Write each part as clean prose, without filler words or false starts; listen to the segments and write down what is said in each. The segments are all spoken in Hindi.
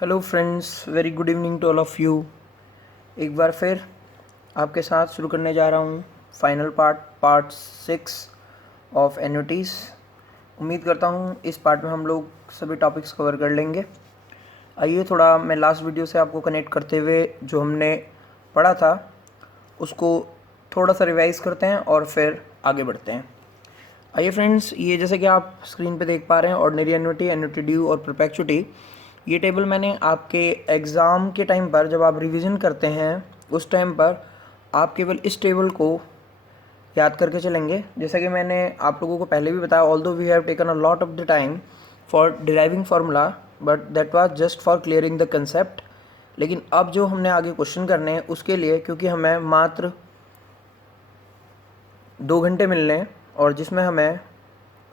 Hello friends, very good evening to all of you. एक बार फिर आपके साथ शुरू करने जा रहा हूँ फाइनल पार्ट 6 ऑफ एन्युटीज़। उम्मीद करता हूँ इस पार्ट में हम लोग सभी टॉपिक्स कवर कर लेंगे। आइए थोड़ा मैं लास्ट वीडियो से आपको कनेक्ट करते हुए जो हमने पढ़ा था उसको थोड़ा सा रिवाइज़ करते हैं और फिर आगे बढ़ते हैं। आइए फ्रेंड्स, ये जैसे कि आप स्क्रीन पे देख पा रहे हैं ऑर्डिनरी एन्युटी, एन्युटी ड्यू और परपेचुटी। ये टेबल मैंने आपके एग्ज़ाम के टाइम पर जब आप रिवीजन करते हैं उस टाइम पर आप केवल इस टेबल को याद करके चलेंगे। जैसा कि मैंने आप लोगों को पहले भी बताया, although we have taken a lot of the time for deriving formula but that was just for clearing the concept. लेकिन अब जो हमने आगे क्वेश्चन करने हैं उसके लिए, क्योंकि हमें मात्र 2 घंटे मिलने हैं और जिसमें हमें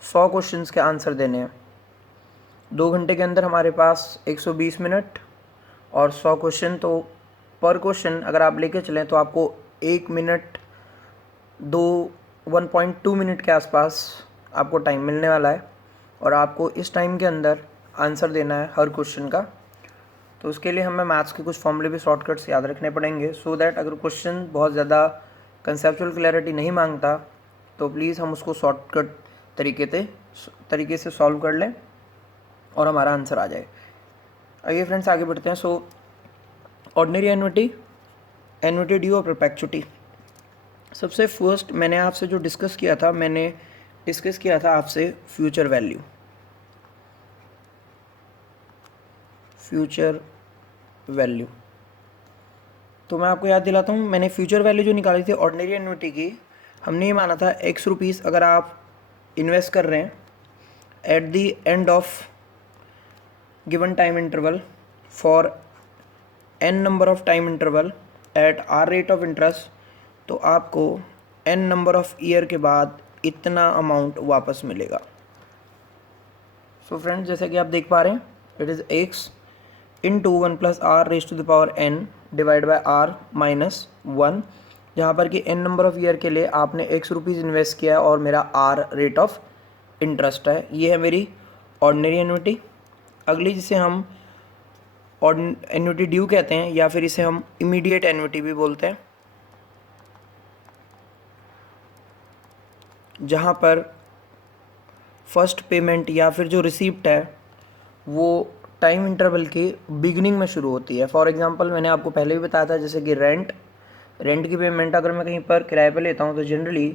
100 क्वेश्चंस के आंसर देने हैं। 2 घंटे के अंदर हमारे पास 120 मिनट और 100 क्वेश्चन, तो पर क्वेश्चन अगर आप लेके चलें तो आपको 1 मिनट 1.2 मिनट के आसपास आपको टाइम मिलने वाला है और आपको इस टाइम के अंदर आंसर देना है हर क्वेश्चन का। तो उसके लिए हमें मैथ्स के कुछ फॉर्मूले भी शॉर्टकट्स याद रखने पड़ेंगे सो दैट अगर क्वेश्चन बहुत ज़्यादा कंसेप्चुअल क्लैरिटी नहीं मांगता तो प्लीज़ हम उसको शॉर्टकट तरीके से सॉल्व कर लें और हमारा आंसर आ जाए। आइए फ्रेंड्स आगे बढ़ते हैं। सो ऑर्डिनरी एन्युटी, एन्युटी ड्यू और परपेचुटी। सबसे फर्स्ट मैंने आपसे जो डिस्कस किया था आपसे फ्यूचर वैल्यू तो मैं आपको याद दिलाता हूँ, मैंने फ्यूचर वैल्यू जो निकाली थी ऑर्डिनरी एन्युटी की, हमने ये माना था x रुपीज़ अगर आप इन्वेस्ट कर रहे हैं at the end of given time interval for n number of time interval at r rate of interest, तो आपको n नंबर ऑफ ईयर के बाद इतना अमाउंट वापस मिलेगा। सो फ्रेंड्स, जैसे कि आप देख पा रहे हैं, it is x into 1 plus r raise to the power n divide by r minus 1, जहाँ पर कि n नंबर ऑफ ईयर के लिए आपने x रुपीज़ इन्वेस्ट किया और मेरा r रेट ऑफ इंटरेस्ट है। ये है मेरी ऑर्डिनरी एन्युटी। अगली जिसे हम एन्युटी ड्यू कहते हैं या फिर इसे हम इमीडिएट एन्युटी भी बोलते हैं, जहाँ पर फर्स्ट पेमेंट या फिर जो रिसीप्ट है वो टाइम इंटरवल के बिगनिंग में शुरू होती है। फॉर एग्जांपल मैंने आपको पहले भी बताया था, जैसे कि रेंट की पेमेंट अगर मैं कहीं पर किराए पर लेता हूँ तो जनरली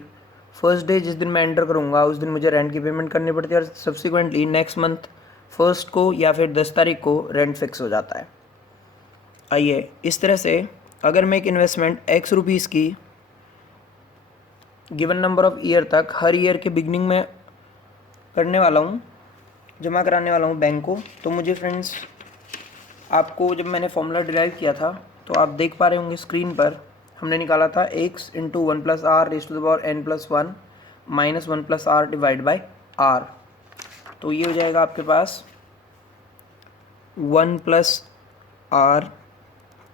फर्स्ट डे जिस दिन मैं एंटर करूँगा उस दिन मुझे रेंट की पेमेंट करनी पड़ती है और सब्सिक्वेंटली नेक्स्ट मंथ फर्स्ट को या फिर 10 तारीख को रेंट फिक्स हो जाता है। आइए इस तरह से अगर मैं एक इन्वेस्टमेंट x रुपीज़ की गिवन नंबर ऑफ ईयर तक हर ईयर के बिगनिंग में करने वाला हूँ, जमा कराने वाला हूँ बैंक को, तो मुझे फ्रेंड्स आपको जब मैंने फॉर्मूला डिराइव किया था तो आप देख पा रहे होंगे स्क्रीन पर, हमने निकाला था x into 1 plus r raise to the power n plus 1 minus 1 plus r divide by r. तो ये हो जाएगा आपके पास 1 plus r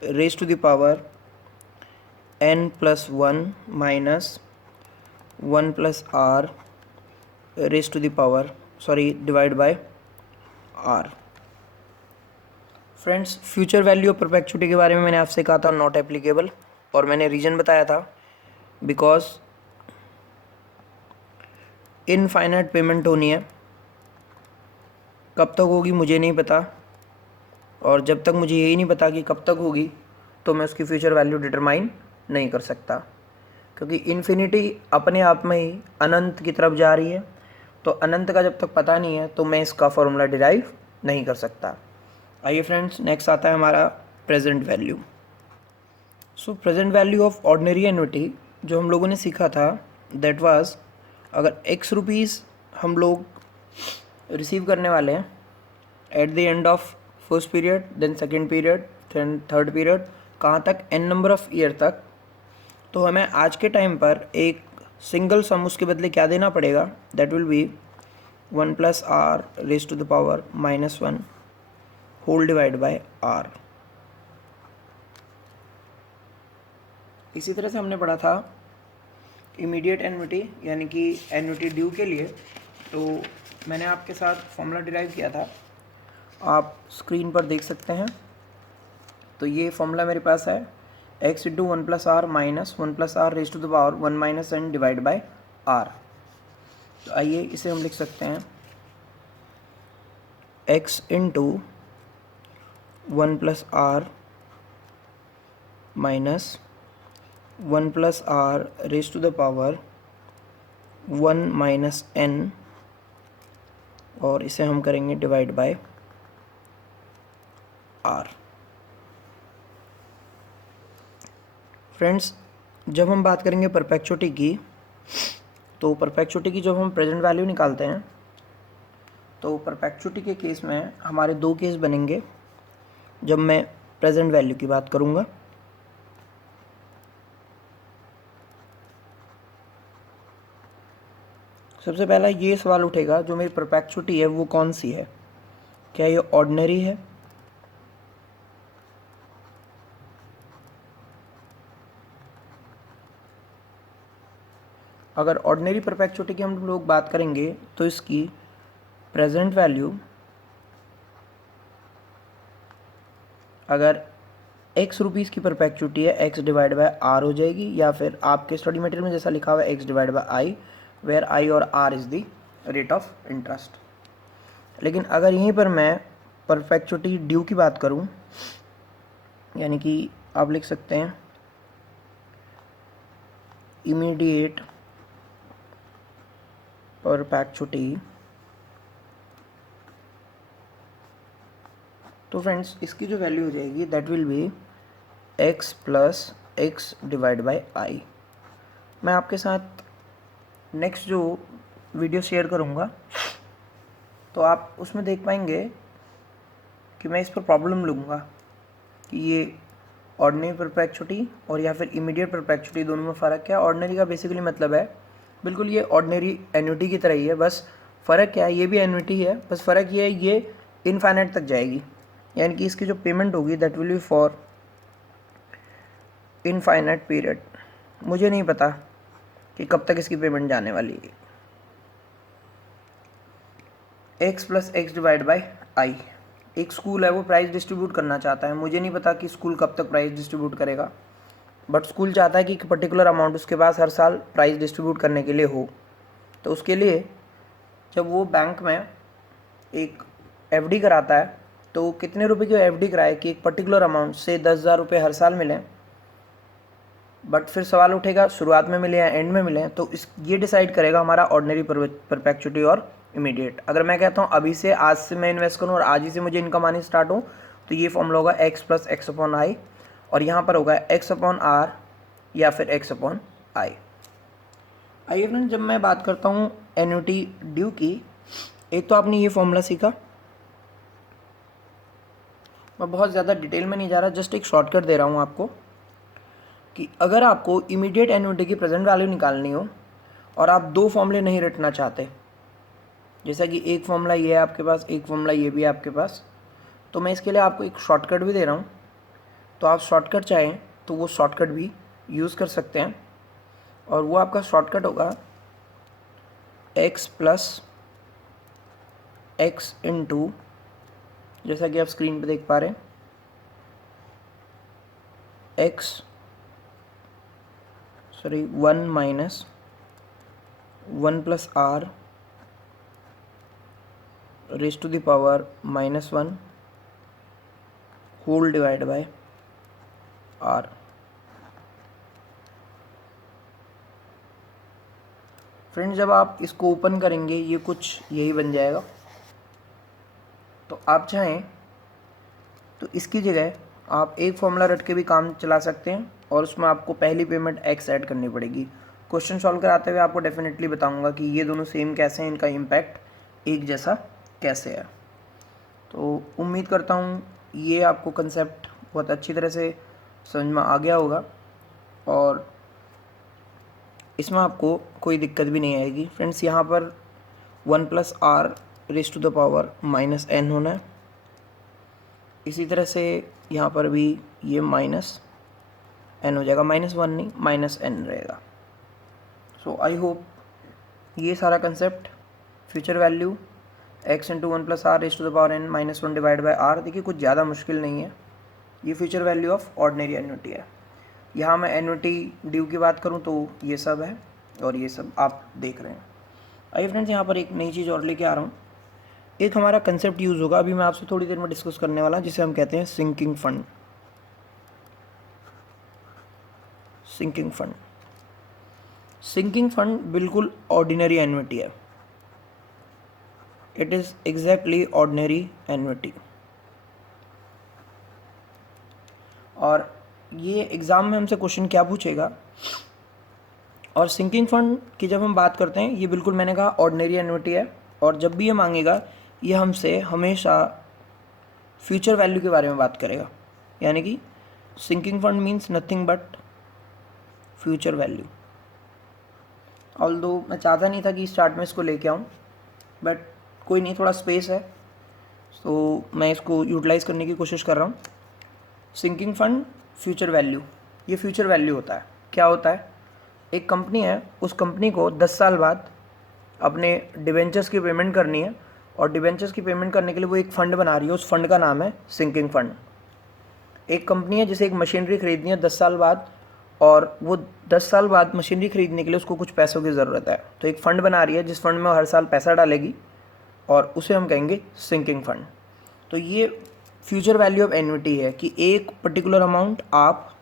raise to the power n plus 1 minus 1 plus r raise to the power divide by r. Friends, future value of perpetuity के बारे में मैंने आपसे कहा था नॉट एप्लीकेबल, और मैंने रीज़न बताया था बिकॉज इनफाइनाइट पेमेंट होनी है, कब तक होगी मुझे नहीं पता, और जब तक मुझे यही नहीं पता कि कब तक होगी तो मैं उसकी फ्यूचर वैल्यू डिटरमाइन नहीं कर सकता, क्योंकि इन्फिनिटी अपने आप में ही अनंत की तरफ जा रही है। तो अनंत का जब तक पता नहीं है तो मैं इसका फॉर्मूला डिराइव नहीं कर सकता। आइए फ्रेंड्स, नेक्स्ट आता है हमारा present value. So present value of ordinary annuity जो हम लोगों ने सीखा था दैट वाज, अगर x रुपीज़ हम लोग रिसीव करने वाले हैं at the end of first period, then second period, then third period, कहाँ तक, n नंबर ऑफ ईयर तक, तो हमें आज के टाइम पर एक सिंगल सम उसके बदले क्या देना पड़ेगा, that will be 1 plus r raise to the power minus 1 whole divide by r. इसी तरह से हमने पढ़ा था इमीडिएट एन्युटी यानी कि एन्युटी ड्यू के लिए, तो मैंने आपके साथ फॉर्मूला डिराइव किया था आप स्क्रीन पर देख सकते हैं। तो ये फॉर्मूला मेरे पास है x into one plus r minus one plus r raise to the power one minus n divide by r. तो आइए इसे हम लिख सकते हैं x into one plus r minus one plus r raise to the power one minus n, और इसे हम करेंगे डिवाइड बाय आर। फ्रेंड्स, जब हम बात करेंगे परपेचुटी की, तो परपेचुटी की जब हम प्रेजेंट वैल्यू निकालते हैं तो परपेचुटी के केस में हमारे दो केस बनेंगे जब मैं प्रेजेंट वैल्यू की बात करूँगा। सबसे पहला ये सवाल उठेगा, जो मेरी परपेचुटी है वो कौन सी है? क्या ये ऑर्डिनरी है? अगर ऑर्डिनरी परपेचुटी की हम लोग बात करेंगे तो इसकी प्रेजेंट वैल्यू अगर x रुपीज़ की परपेचुटी है x डिवाइड बाय आर हो जाएगी, या फिर आपके स्टडी मटेरियल में जैसा लिखा हुआ है x divide by I, where I और R is the rate of interest. लेकिन अगर यहीं पर मैं परपेचुटी ड्यू की बात करूं, यानी कि आप लिख सकते हैं इमीडिएट परपेचुटी, तो फ्रेंड्स इसकी जो वैल्यू हो जाएगी that will B x plus x divide by आई। मैं आपके साथ नेक्स्ट जो वीडियो शेयर करूँगा तो आप उसमें देख पाएंगे कि मैं इस पर प्रॉब्लम लूँगा कि ये ऑर्डिनरी परपेचुटी और या फिर इमीडिएट परपेचुटी दोनों में फ़र्क क्या है। ऑर्डिनरी का बेसिकली मतलब है बिल्कुल ये ऑर्डिनरी एन्युटी की तरह ही है, बस फ़र्क क्या है, ये भी एन्युटी है, बस फ़र्क ये है ये इनफाइनाइट तक जाएगी, यानी कि इसकी जो पेमेंट होगी that will B for infinite period. मुझे नहीं पता कि कब तक इसकी पेमेंट जाने वाली है। x plus x divide by आई, एक स्कूल है वो प्राइस डिस्ट्रीब्यूट करना चाहता है, मुझे नहीं पता कि स्कूल कब तक प्राइस डिस्ट्रीब्यूट करेगा, बट स्कूल चाहता है कि एक पर्टिकुलर अमाउंट उसके पास हर साल प्राइस डिस्ट्रीब्यूट करने के लिए हो। तो उसके लिए जब वो बैंक में एक एफडी कराता है तो कितने रुपए की एफडी कराए कि एक पर्टिकुलर अमाउंट से 10,000 रुपये हर साल मिलें, बट फिर सवाल उठेगा शुरुआत में मिले या एंड में मिले, तो इस ये डिसाइड करेगा हमारा ऑर्डिनरी परपेचुटी और इमीडिएट। अगर मैं कहता हूँ अभी से आज से मैं इन्वेस्ट करूँ और आज ही से मुझे इनकम आनी स्टार्ट हो, तो ये फॉर्मूला होगा x plus x upon I, और यहाँ पर होगा x अपॉन आर या फिर x अपॉन आई। आइए फ्रेंड, जब मैं बात करता हूँ एन्युटी ड्यू की, एक तो आपने ये फॉर्मूला सीखा, मैं बहुत ज़्यादा डिटेल में नहीं जा रहा, जस्ट एक शॉर्टकट दे रहा हूँ आपको कि अगर आपको इमीडिएट एन्युटी की प्रेजेंट वैल्यू निकालनी हो और आप दो फॉर्मूले नहीं रटना चाहते, जैसा कि एक फॉर्मूला ये है आपके पास, एक फॉर्मूला ये भी है आपके पास, तो मैं इसके लिए आपको एक शॉर्टकट भी दे रहा हूँ। तो आप शॉर्टकट चाहें तो वो शॉर्टकट भी यूज़ कर सकते हैं, और वो आपका शॉर्टकट होगा x प्लस एक्स इंटू, जैसा कि आप स्क्रीन पे देख पा रहे हैं, one minus one plus r raise to the power minus one whole divide by r. Friends, जब आप इसको ओपन करेंगे ये कुछ यही बन जाएगा। तो आप चाहें तो इसकी जगह आप एक फॉर्मूला रट के भी काम चला सकते हैं, और उसमें आपको पहली पेमेंट x ऐड करनी पड़ेगी। क्वेश्चन सॉल्व कराते हुए आपको डेफिनेटली बताऊंगा कि ये दोनों सेम कैसे हैं, इनका इम्पैक्ट एक जैसा कैसे है। तो उम्मीद करता हूँ ये आपको कंसेप्ट बहुत अच्छी तरह से समझ में आ गया होगा, और इसमें आपको कोई दिक्कत भी नहीं आएगी। फ्रेंड्स, यहाँ पर one plus r raise to the power minus n होना है, इसी तरह से यहाँ पर भी ये माइनस एन हो जाएगा, माइनस वन नहीं माइनस एन रहेगा। सो आई होप ये सारा concept future value x into one plus r raise to the power n minus one divide by r. देखिए कुछ ज़्यादा मुश्किल नहीं है, ये future value of ordinary annuity है। यहाँ मैं एन्युटी ड्यू की बात करूँ तो ये सब है और ये सब आप देख रहे हैं। आइए फ्रेंड्स, यहाँ पर एक नई चीज़ और लेके आ रहा हूँ। एक हमारा कंसेप्ट यूज़ होगा, अभी मैं आपसे थोड़ी देर में डिस्कस करने वाला, जिसे हम कहते हैं sinking fund. Sinking fund, sinking fund बिल्कुल ऑर्डिनरी एन्युटी है। It is exactly ordinary annuity. और ये एग्ज़ाम में हमसे क्वेश्चन क्या पूछेगा, और सिंकिंग फंड की जब हम बात करते हैं, ये बिल्कुल मैंने कहा ऑर्डिनरी एन्युटी है। और जब भी ये मांगेगा, ये हमसे हमेशा फ्यूचर वैल्यू के बारे में बात करेगा, यानी कि sinking fund means nothing but future value. Although मैं चाहता नहीं था कि स्टार्ट में इसको लेके आऊँ, बट कोई नहीं, थोड़ा स्पेस है तो मैं इसको यूटिलाइज़ करने की कोशिश कर रहा हूँ। सिंकिंग फंड फ्यूचर वैल्यू, ये फ्यूचर वैल्यू होता है। क्या होता है, एक कंपनी है, उस कंपनी को 10 साल बाद अपने डिवेंचर्स की पेमेंट करनी है, और डिवेंचर्स की पेमेंट करने के लिए वो एक फ़ंड बना रही है, उस फंड का नाम है सिंकिंग फंड। एक कंपनी है जिसे एक मशीनरी खरीदनी है 10 साल बाद, और वो 10 साल बाद मशीनरी खरीदने के लिए उसको कुछ पैसों की ज़रूरत है, तो एक फ़ंड बना रही है जिस फंड में वो हर साल पैसा डालेगी, और उसे हम कहेंगे सिंकिंग फंड। तो ये फ्यूचर वैल्यू ऑफ एन्युटी है कि एक पर्टिकुलर अमाउंट आप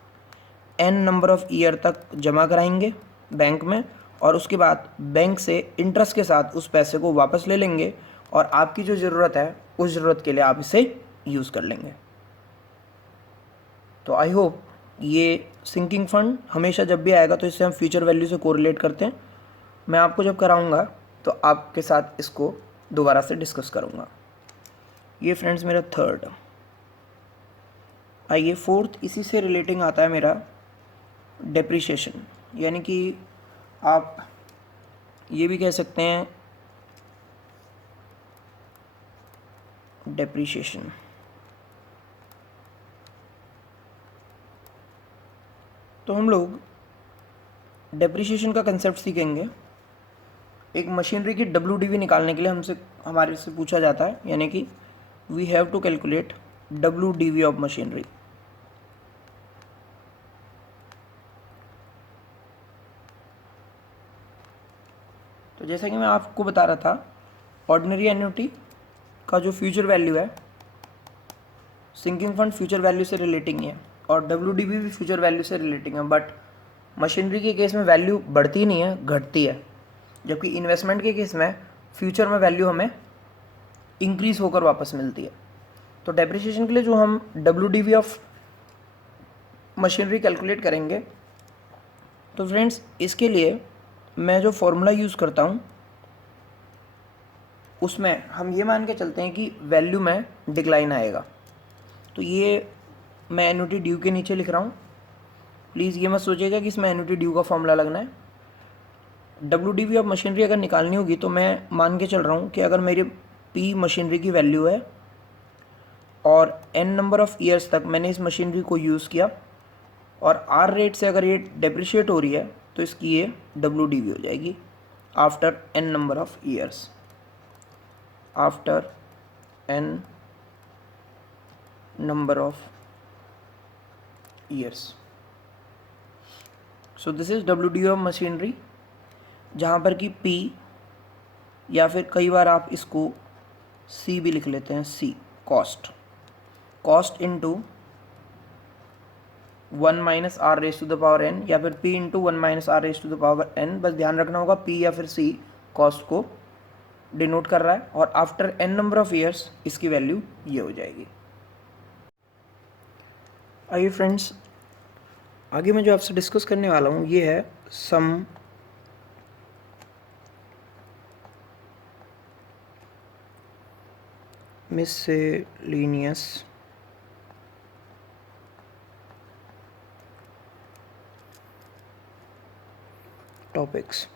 n नंबर ऑफ़ ईयर तक जमा कराएंगे बैंक में, और उसके बाद बैंक से इंटरेस्ट के साथ उस पैसे को वापस ले लेंगे, और आपकी जो ज़रूरत है उस ज़रूरत के लिए आप इसे यूज़ कर लेंगे। तो आई होप ये सिंकिंग फंड हमेशा जब भी आएगा तो इससे हम फ्यूचर वैल्यू से कोरिलेट करते हैं। मैं आपको जब कराऊंगा तो आपके साथ इसको दोबारा से डिस्कस करूंगा। ये फ्रेंड्स मेरा थर्ड। आइए फोर्थ, इसी से रिलेटिंग आता है मेरा डेप्रिसिएशन, यानी कि आप ये भी कह सकते हैं डेप्रिसिएशन। तो हम लोग डेप्रिसिएशन का कंसेप्ट सीखेंगे। एक मशीनरी की WDV निकालने के लिए हमारे से पूछा जाता है, यानी कि we have to calculate WDV of machinery. तो जैसा कि मैं आपको बता रहा था, ऑर्डिनरी एन्युटी का जो फ्यूचर वैल्यू है, सिंकिंग फंड फ्यूचर वैल्यू से रिलेटिंग है, और WDV भी फ्यूचर वैल्यू से रिलेटिंग है। बट मशीनरी के केस में वैल्यू बढ़ती नहीं है, घटती है, जबकि इन्वेस्टमेंट के केस में फ्यूचर में वैल्यू हमें इंक्रीज होकर वापस मिलती है। तो डेप्रिसिएशन के लिए जो हम WDV ऑफ मशीनरी कैलकुलेट करेंगे, तो फ्रेंड्स इसके लिए मैं जो फॉर्मूला यूज़ करता हूँ उसमें हम ये मान के चलते हैं कि वैल्यू में डिक्लाइन आएगा। तो ये मैं एन्युटी ड्यू के नीचे लिख रहा हूँ। प्लीज़ ये मत सोचिएगा कि इसमें एन्युटी ड्यू का फॉर्मूला लगना है। WDV ऑफ मशीनरी अगर निकालनी होगी तो मैं मान के चल रहा हूँ कि अगर मेरे P मशीनरी की वैल्यू है और n नंबर ऑफ़ ईयर्स तक मैंने इस मशीनरी को यूज़ किया, और R रेट से अगर ये डेप्रिशिएट हो रही है तो इसकी ये WDV हो जाएगी after n number of years, after n number of years. So this is WDV of machinery, जहाँ पर कि P, या फिर कई बार आप इसको C भी लिख लेते हैं, C cost into 1 minus r raise to the power n, या फिर P into 1 minus r raise to the power n। बस ध्यान रखना होगा P या फिर C कॉस्ट को डिनोट कर रहा है, और after n number of years इसकी वैल्यू ये हो जाएगी। आइए फ्रेंड्स, आगे मैं जो आपसे डिस्कस करने वाला हूँ ये है सम मिससेलेनियस टॉपिक्स।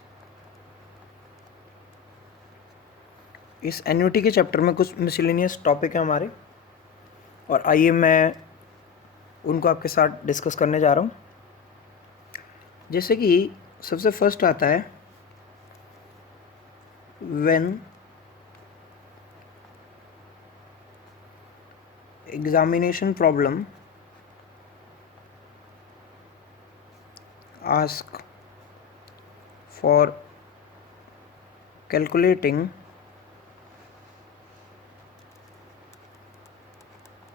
इस एन्युटी के चैप्टर में कुछ मिसलेनियस टॉपिक हैं हमारे, और आइए मैं उनको आपके साथ डिस्कस करने जा रहा हूँ। जैसे कि सबसे फर्स्ट आता है when examination problem ask for calculating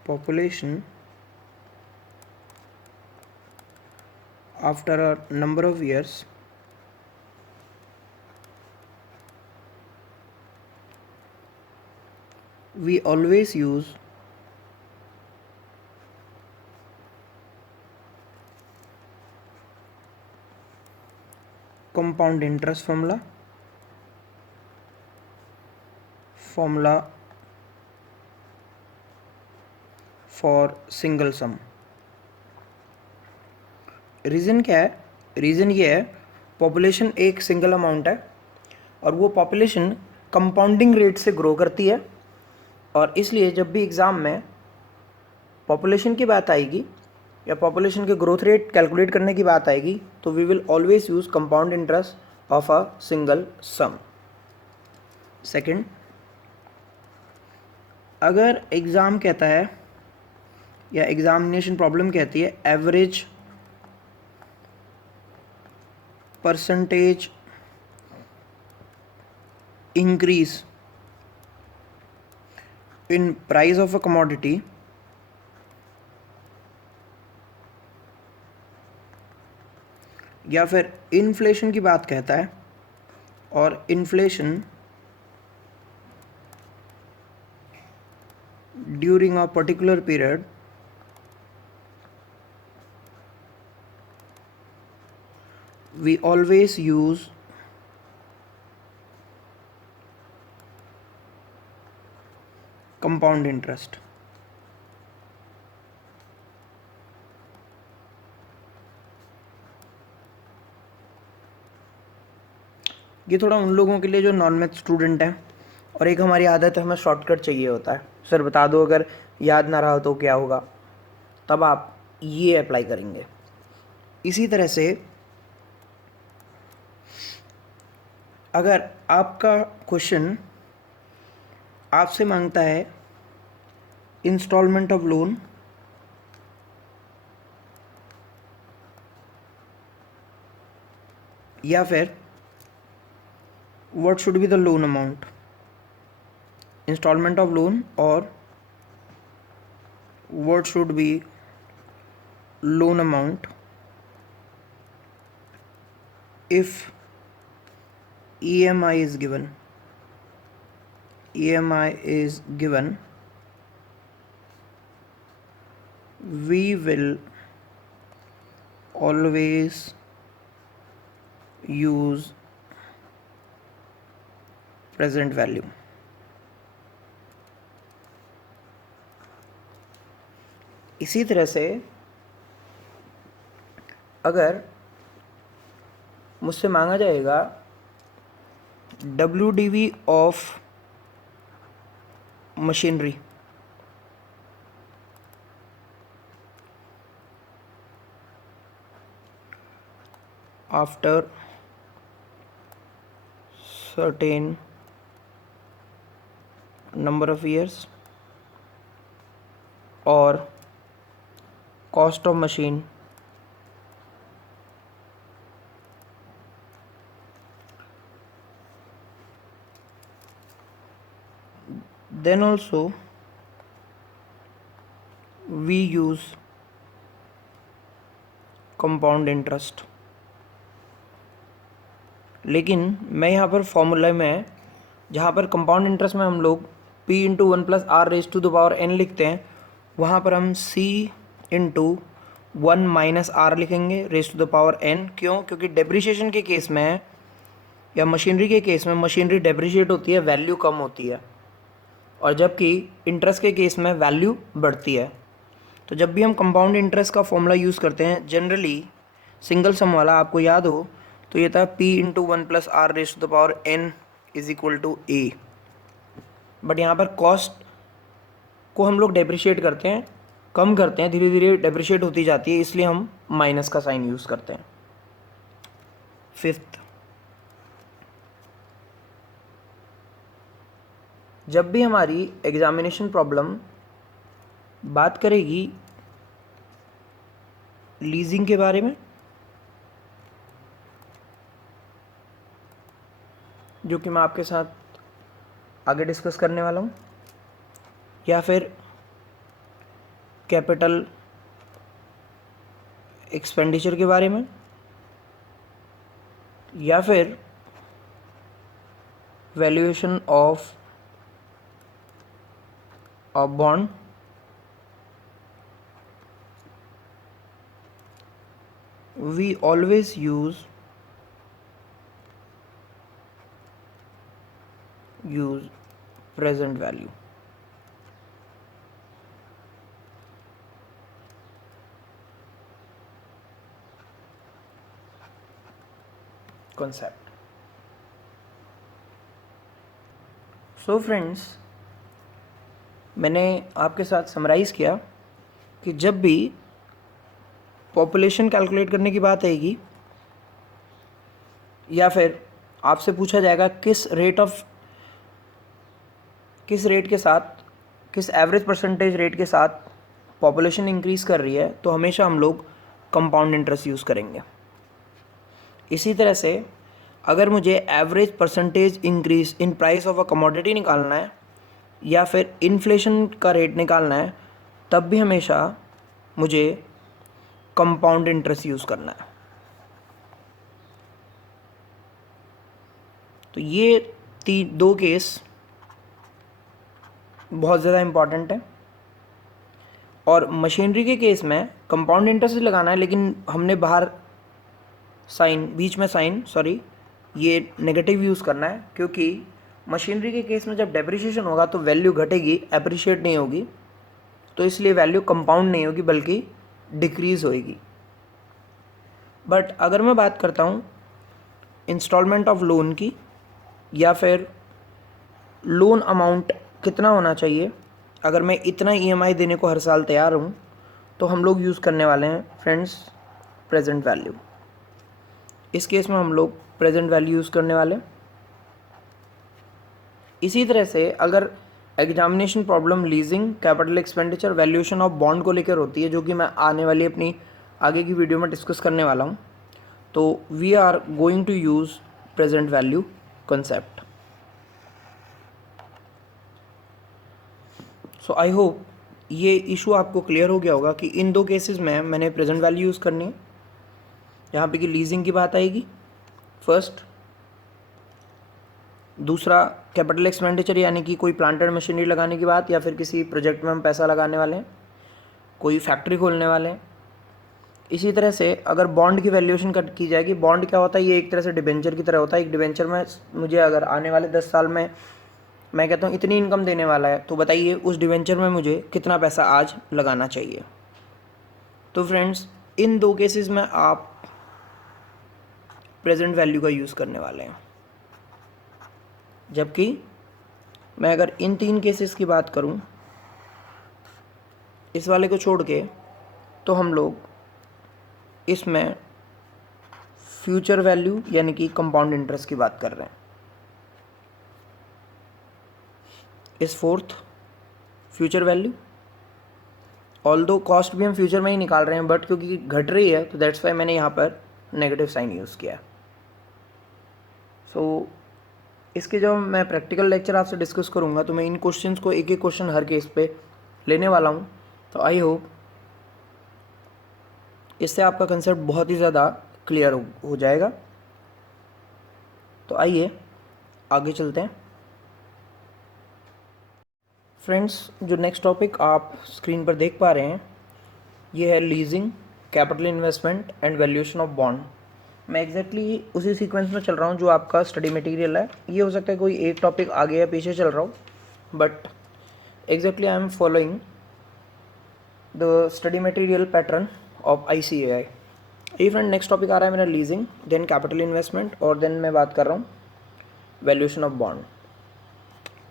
population after a number of years, we always use compound interest formula for single sum. Reason क्या है? रीज़न ये है, पॉपुलेशन एक सिंगल अमाउंट है और वो पॉपुलेशन कंपाउंडिंग रेट से ग्रो करती है, और इसलिए जब भी एग्ज़ाम में पॉपुलेशन की बात आएगी या पॉपुलेशन के ग्रोथ रेट कैलकुलेट करने की बात आएगी तो we will always use compound interest of a single sum. Second, अगर एग्ज़ाम कहता है या एग्जामिनेशन प्रॉब्लम कहती है average percentage increase in price of a commodity, या फिर इन्फ्लेशन की बात कहता है और inflation during a particular period, we always use compound interest. ये थोड़ा उन लोगों के लिए जो नॉन मैथ स्टूडेंट हैं, और एक हमारी आदत है, हमें शॉर्टकट चाहिए होता है. सर बता दो, अगर याद ना रहा तो क्या होगा, तब आप ये अप्लाई करेंगे. इसी तरह से अगर आपका क्वेश्चन आपसे मांगता है इंस्टॉलमेंट ऑफ लोन, या फिर what should be the loan amount, installment of loan और what should be loan amount if EMI is given, we will always use present value. इसी तरह से अगर मुझसे मांगा जाएगा WDV of machinery, after certain number of years, or cost of machine, then also we use compound interest. लेकिन मैं यहाँ पर फॉर्मूला में, जहाँ पर कंपाउंड इंटरेस्ट में हम लोग P into 1 plus R raise to the power n लिखते हैं, वहाँ पर हम C इंटू 1 माइनस R लिखेंगे raise to the power n. क्यों? क्योंकि डेप्रिशिएशन के केस में या मशीनरी के केस में मशीनरी डेप्रिशिएट होती है, वैल्यू कम होती है, और जबकि इंटरेस्ट के केस में वैल्यू बढ़ती है. तो जब भी हम कंपाउंड इंटरेस्ट का फॉर्मूला यूज़ करते हैं जनरली सिंगल सम वाला, आपको याद हो तो ये था P into 1 plus R raise to the power n is equal to A. But यहाँ पर कॉस्ट को हम लोग डेप्रिशिएट करते हैं, कम करते हैं, धीरे धीरे डेप्रिशिएट होती जाती है, इसलिए हम माइनस का साइन यूज़ करते हैं. फिफ्थ, जब भी हमारी एग्जामिनेशन प्रॉब्लम बात करेगी लीजिंग के बारे में, जो कि मैं आपके साथ आगे डिस्कस करने वाला हूँ, या फिर कैपिटल एक्सपेंडिचर के बारे में, या फिर valuation of a bond, we always use present value concept. So friends, मैंने आपके साथ समराइज़ किया कि जब भी पॉपुलेशन कैलकुलेट करने की बात आएगी, या फिर आपसे पूछा जाएगा किस रेट के साथ, किस एवरेज परसेंटेज रेट के साथ पॉपुलेशन इंक्रीज़ कर रही है, तो हमेशा हम लोग कंपाउंड इंटरेस्ट यूज़ करेंगे। इसी तरह से अगर मुझे average percentage increase in price of a commodity निकालना है, या फिर इन्फ्लेशन का रेट निकालना है, तब भी हमेशा मुझे कंपाउंड इंटरेस्ट यूज़ करना है। तो ये दो केस बहुत ज़्यादा इम्पॉर्टेंट है। और मशीनरी के केस में कंपाउंड इंटरेस्ट लगाना है, लेकिन हमने बाहर बीच में साइन ये नेगेटिव यूज़ करना है, क्योंकि मशीनरी के केस में जब डेप्रिसिएशन होगा तो वैल्यू घटेगी, एप्रिशिएट नहीं होगी, तो इसलिए वैल्यू कंपाउंड नहीं होगी बल्कि डिक्रीज़ होएगी। बट अगर मैं बात करता हूँ इंस्टॉलमेंट ऑफ लोन की, या फिर लोन अमाउंट कितना होना चाहिए, अगर मैं इतना ईएमआई देने को हर साल तैयार हूँ, तो हम लोग यूज़ करने वाले हैं फ्रेंड्स प्रेजेंट वैल्यू। इस केस में हम लोग प्रेजेंट वैल्यू यूज़ करने वाले हैं। इसी तरह से अगर examination problem leasing, capital expenditure, valuation of bond को लेकर होती है, जो कि मैं आने वाली अपनी आगे की वीडियो में डिस्कस करने वाला हूँ, तो we are going to use present value concept. So I hope ये इशू आपको क्लियर हो गया होगा कि इन दो केसेस में मैंने प्रेजेंट वैल्यू यूज़ करनी है। यहाँ पे कि लीजिंग की बात आएगी फर्स्ट, दूसरा कैपिटल एक्सपेंडिचर यानी कि कोई प्लांट एंड मशीनरी लगाने की बात, या फिर किसी प्रोजेक्ट में हम पैसा लगाने वाले हैं, कोई फैक्ट्री खोलने वाले हैं। इसी तरह से अगर बॉन्ड की वैल्यूएशन की जाएगी, बॉन्ड क्या होता है, ये एक तरह से डिबेंचर की तरह होता है। एक डिबेंचर में मुझे अगर आने वाले 10 साल में मैं कहता हूँ इतनी इनकम देने वाला है, तो बताइए उस डिबेंचर में मुझे कितना पैसा आज लगाना चाहिए। तो फ्रेंड्स, इन दो केसेस में आप प्रेजेंट वैल्यू का यूज़ करने वाले हैं। जबकि मैं अगर इन तीन केसेस की बात करूं, इस वाले को छोड़ के, तो हम लोग इसमें फ्यूचर वैल्यू यानी कि कंपाउंड इंटरेस्ट की बात कर रहे हैं। इस fourth future value, although cost भी हम फ्यूचर में ही निकाल रहे हैं, बट क्योंकि घट रही है तो दैट्स वाई मैंने यहाँ पर नेगेटिव साइन यूज़ किया। सो इसके जब मैं प्रैक्टिकल लेक्चर आपसे डिस्कस करूँगा, तो मैं इन क्वेश्चंस को एक एक क्वेश्चन हर केस पे लेने वाला हूँ। तो आई होप इससे आपका कंसेप्ट बहुत ही ज़्यादा क्लियर हो जाएगा। तो आइए आगे चलते हैं फ्रेंड्स। जो नेक्स्ट टॉपिक आप स्क्रीन पर देख पा रहे हैं, ये है leasing, capital investment and valuation of bond. मैं एग्जैक्टली उसी सीक्वेंस में चल रहा हूँ जो आपका स्टडी मटेरियल है। ये हो सकता है कोई एक टॉपिक आगे या पीछे चल रहा हो, but exactly I am following the study material pattern of ICAI। ये फ्रेंड नेक्स्ट टॉपिक आ रहा है मेरा लीजिंग, देन कैपिटल इन्वेस्टमेंट, और देन मैं बात कर रहा हूँ वैल्यूएशन ऑफ बॉन्ड।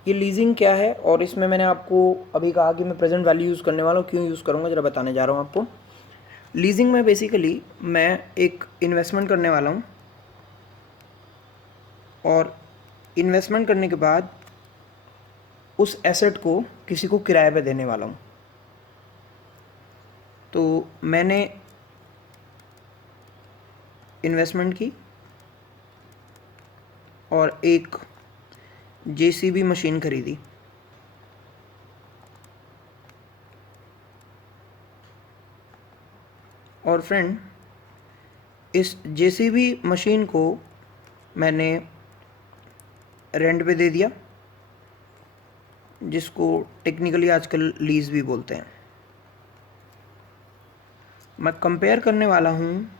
ये लीजिंग क्या है, और इसमें मैंने आपको अभी कहा कि मैं प्रेजेंट वैल्यू यूज़ करने वाला हूँ, क्यों यूज़ करूँगा ज़रा बताने जा रहा हूँ आपको। लीजिंग में बेसिकली मैं एक इन्वेस्टमेंट करने वाला हूँ, और इन्वेस्टमेंट करने के बाद उस एसेट को किसी को किराए पे देने वाला हूँ। तो मैंने इन्वेस्टमेंट की और एक जेसीबी मशीन खरीदी। और फ्रेंड, इस जेसीबी मशीन को मैंने रेंट पे दे दिया, जिसको टेक्निकली आजकल लीज भी बोलते हैं। मैं कंपेयर करने वाला हूँ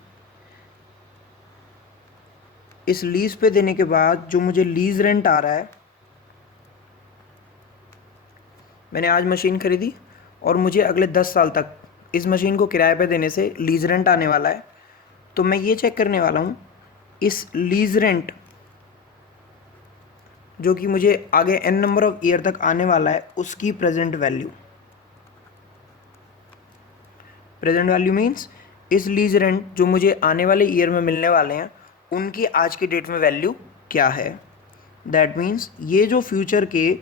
इस लीज पे देने के बाद जो मुझे लीज रेंट आ रहा है। मैंने आज मशीन खरीदी और मुझे अगले 10 साल तक इस मशीन को किराए पे देने से लीज रेंट आने वाला है। तो मैं ये चेक करने वाला हूँ इस लीज रेंट जो कि मुझे आगे n नंबर ऑफ ईयर तक आने वाला है, उसकी present value. Present value means इस लीज रेंट जो मुझे आने वाले ईयर में मिलने वाले हैं उनकी आज की डेट में वैल्यू क्या है। दैट मीन्स ये जो फ्यूचर के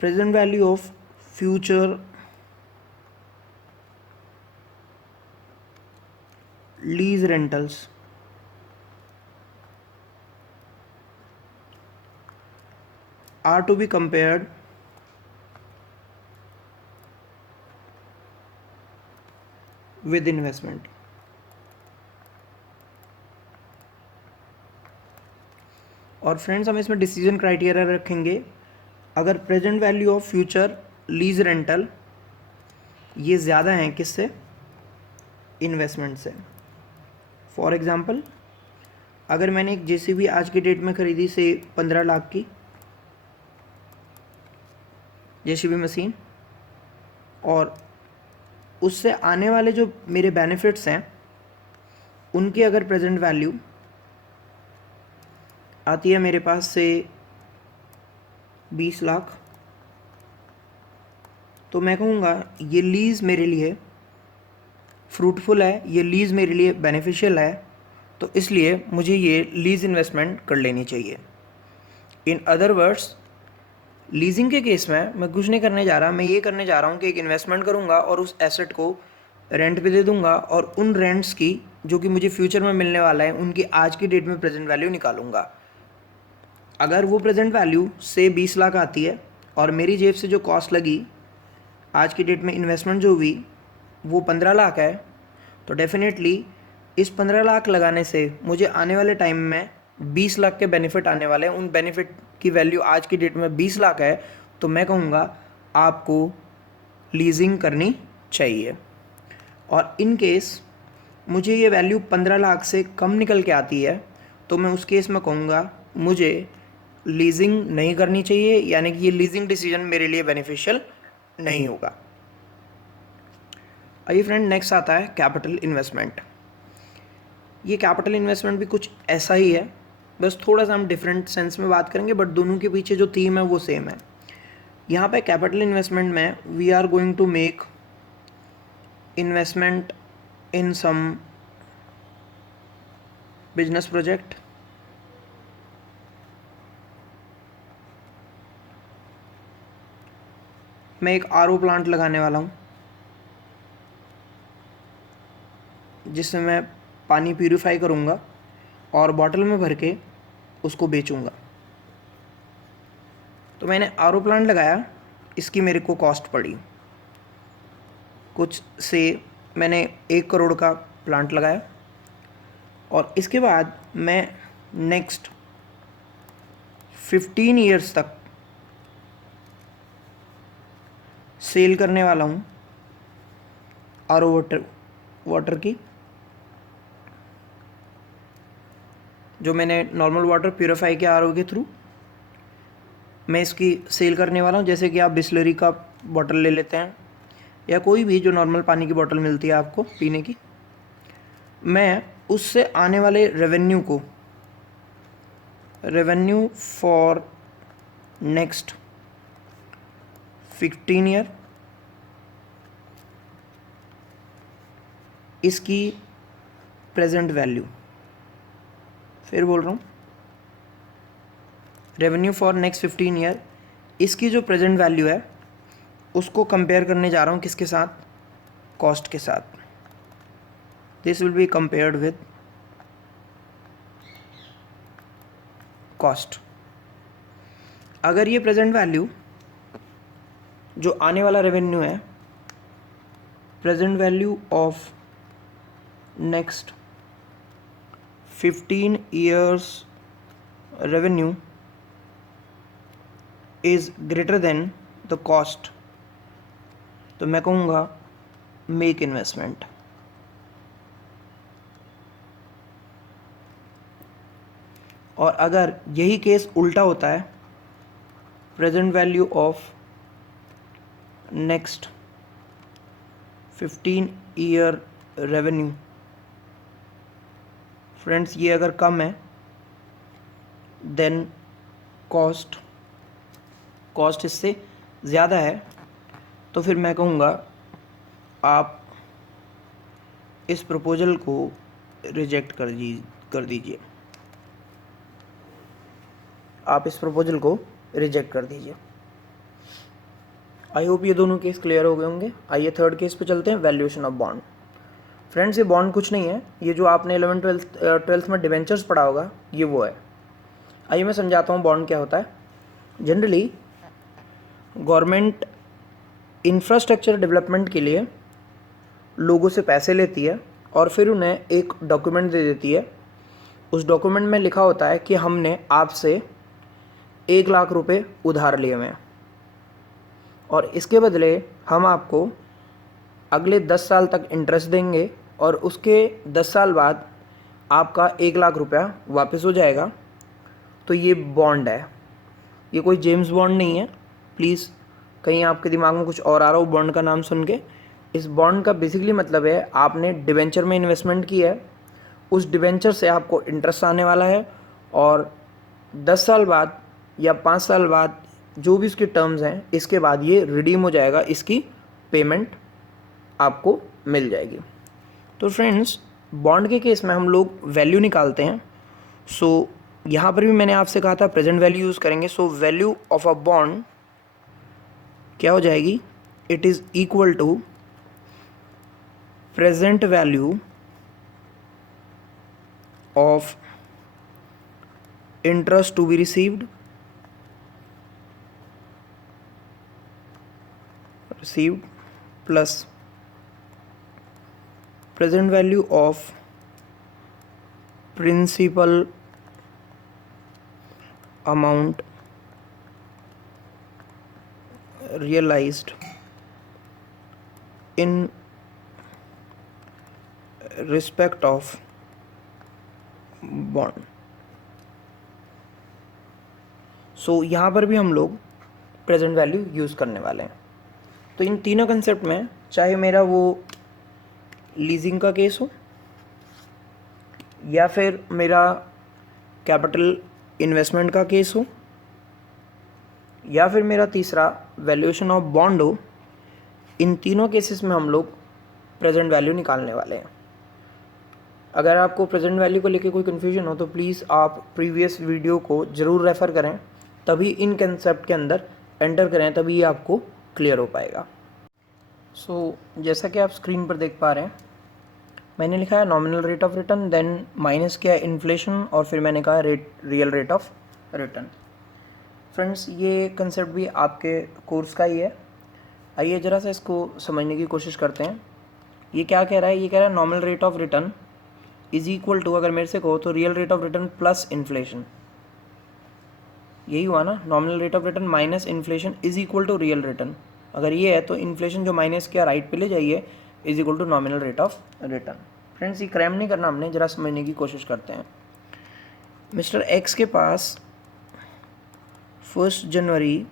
present value of future lease rentals are to be compared with investment। और फ्रेंड्स, हम इसमें डिसीजन क्राइटेरिया रखेंगे। अगर present value of future lease rental ये ज़्यादा हैं किससे, इन्वेस्टमेंट से। फॉर एग्जांपल, अगर मैंने एक जेसीबी आज की डेट में ख़रीदी से 15 लाख की जेसीबी मशीन, और उससे आने वाले जो मेरे बेनिफिट्स हैं उनकी अगर प्रेजेंट वैल्यू आती है मेरे पास से 20 लाख, तो मैं कहूँगा ये लीज़ मेरे लिए फ्रूटफुल है, ये लीज़ मेरे लिए बेनिफिशियल है, तो इसलिए मुझे ये लीज़ इन्वेस्टमेंट कर लेनी चाहिए। इन अदर वर्ड्स, लीजिंग के केस में मैं कुछ नहीं करने जा रहा, मैं ये करने जा रहा हूँ कि एक इन्वेस्टमेंट करूँगा और उस एसेट को रेंट पे दे दूँगा और उन रेंट्स की जो कि मुझे फ्यूचर में मिलने वाला है उनकी आज की डेट में प्रेजेंट वैल्यू निकालूंगा। अगर वो प्रेजेंट वैल्यू से 20 लाख आती है और मेरी जेब से जो कॉस्ट लगी आज की डेट में इन्वेस्टमेंट जो हुई वो 15 लाख है, तो डेफिनेटली इस 15 लाख लगाने से मुझे आने वाले टाइम में 20 लाख के बेनिफिट आने वाले हैं। उन बेनिफिट की वैल्यू आज की डेट में 20 लाख है, तो मैं कहूँगा आपको लीजिंग करनी चाहिए। और इन केस मुझे ये वैल्यू 15 लाख से कम निकल के आती है, तो मैं उस केस में कहूँगा मुझे लीजिंग नहीं करनी चाहिए, यानी कि ये लीजिंग डिसीजन मेरे लिए बेनिफिशियल नहीं होगा। आइए फ्रेंड, नेक्स्ट आता है कैपिटल इन्वेस्टमेंट। ये कैपिटल इन्वेस्टमेंट भी कुछ ऐसा ही है, बस थोड़ा सा हम डिफरेंट सेंस में बात करेंगे, बट दोनों के पीछे जो थीम है वो सेम है। यहाँ पे कैपिटल इन्वेस्टमेंट में we are going to make investment in some business project, मैं एक आरओ प्लांट लगाने वाला हूँ जिसमें मैं पानी प्यूरिफाई करूँगा और बॉटल में भर के उसको बेचूँगा। तो मैंने आरओ प्लांट लगाया, इसकी मेरे को कॉस्ट पड़ी कुछ से, मैंने 1 करोड़ का प्लांट लगाया और इसके बाद मैं नेक्स्ट 15 ईयर्स तक सेल करने वाला हूँ आरओ वाटर की। जो मैंने नॉर्मल वाटर प्यूरिफाई किया आरओ के थ्रू, मैं इसकी सेल करने वाला हूँ। जैसे कि आप बिस्लरी का बॉटल ले लेते हैं या कोई भी जो नॉर्मल पानी की बॉटल मिलती है आपको पीने की, मैं उससे आने वाले रेवेन्यू फॉर नेक्स्ट 15 ईयर, इसकी प्रेजेंट वैल्यू, फिर बोल रहा हूँ, रेवेन्यू फॉर नेक्स्ट 15 ईयर, इसकी जो प्रेजेंट वैल्यू है उसको कंपेयर करने जा रहा हूँ किसके साथ, कॉस्ट के साथ। This will be compared with cost. अगर ये प्रेजेंट वैल्यू जो आने वाला रेवेन्यू है, present value of next 15 years revenue is greater than the cost, तो मैं कहूँगा मेक इन्वेस्टमेंट। और अगर यही केस उल्टा होता है, present value of next 15 year revenue, friends ये अगर कम है देन कॉस्ट इससे ज़्यादा है, तो फिर मैं कहूँगा आप इस प्रपोजल को रिजेक्ट कर दीजिए। आप इस प्रपोजल को रिजेक्ट कर दीजिए। आई होप ये दोनों केस क्लियर हो गए होंगे। आइए थर्ड केस पे चलते हैं, वैल्यूएशन ऑफ बॉन्ड। फ्रेंड्स ये बॉन्ड कुछ नहीं है, ये जो आपने 11th-12th में डिवेंचर्स पढ़ा होगा ये वो है। आइए मैं समझाता हूँ बॉन्ड क्या होता है। जनरली गवर्नमेंट इंफ्रास्ट्रक्चर डेवलपमेंट के लिए लोगों से पैसे लेती है और फिर उन्हें एक डॉक्यूमेंट दे देती है। उस डॉक्यूमेंट में लिखा होता है कि हमने आपसे 1 लाख रुपए उधार लिए हुए हैं और इसके बदले हम आपको अगले 10 साल तक इंटरेस्ट देंगे और उसके 10 साल बाद आपका 1 लाख रुपया वापस हो जाएगा। तो ये बॉन्ड है, ये कोई जेम्स बॉन्ड नहीं है। प्लीज़ कहीं आपके दिमाग में कुछ और आ रहा हो बॉन्ड का नाम सुन के। इस बॉन्ड का बेसिकली मतलब है आपने डिवेंचर में इन्वेस्टमेंट की है, उस डिवेंचर से आपको इंटरेस्ट आने वाला है और 10 साल बाद या 5 साल बाद जो भी इसके टर्म्स हैं, इसके बाद ये रिडीम हो जाएगा, इसकी पेमेंट आपको मिल जाएगी। तो फ्रेंड्स बॉन्ड के केस में हम लोग वैल्यू निकालते हैं। सो यहाँ पर भी मैंने आपसे कहा था प्रेजेंट वैल्यू यूज़ करेंगे। So value of a bond क्या हो जाएगी, it is equal to present value of interest to be received plus present value of principal amount realized in respect of bond। सो यहाँ पर भी हम लोग प्रेजेंट वैल्यू यूज़ करने वाले हैं। तो इन तीनों कंसेप्ट में चाहे मेरा वो लीजिंग का केस हो या फिर मेरा कैपिटल इन्वेस्टमेंट का केस हो या फिर मेरा तीसरा वैल्यूएशन ऑफ बॉन्ड हो, इन तीनों केसेस में हम लोग प्रेजेंट वैल्यू निकालने वाले हैं। अगर आपको प्रेजेंट वैल्यू को लेके कोई कन्फ्यूजन हो तो प्लीज़ आप प्रीवियस वीडियो को ज़रूर रेफ़र करें, तभी इन कंसेप्ट के अंदर एंटर करें, तभी ये आपको क्लियर हो पाएगा। सो जैसा कि आप स्क्रीन पर देख पा रहे हैं, मैंने लिखा है nominal rate of return, then minus किया इन्फ्लेशन और फिर मैंने कहा real rate of return. Friends ये कंसेप्ट भी आपके कोर्स का ही है। आइए ज़रा सा इसको समझने की कोशिश करते हैं। ये क्या कह रहा है, ये कह रहा है nominal rate of return is equal to, अगर मेरे से कहो तो real rate of return plus inflation. यही हुआ ना, nominal rate of return minus inflation is equal to real return. अगर ये है तो इन्फ्लेशन जो माइनस किया राइट पे ले जाइए, is equal to nominal rate of return. Friends ये क्रैम नहीं करना हमने, ज़रा समझने की कोशिश करते हैं। मिस्टर एक्स के पास 1 जनवरी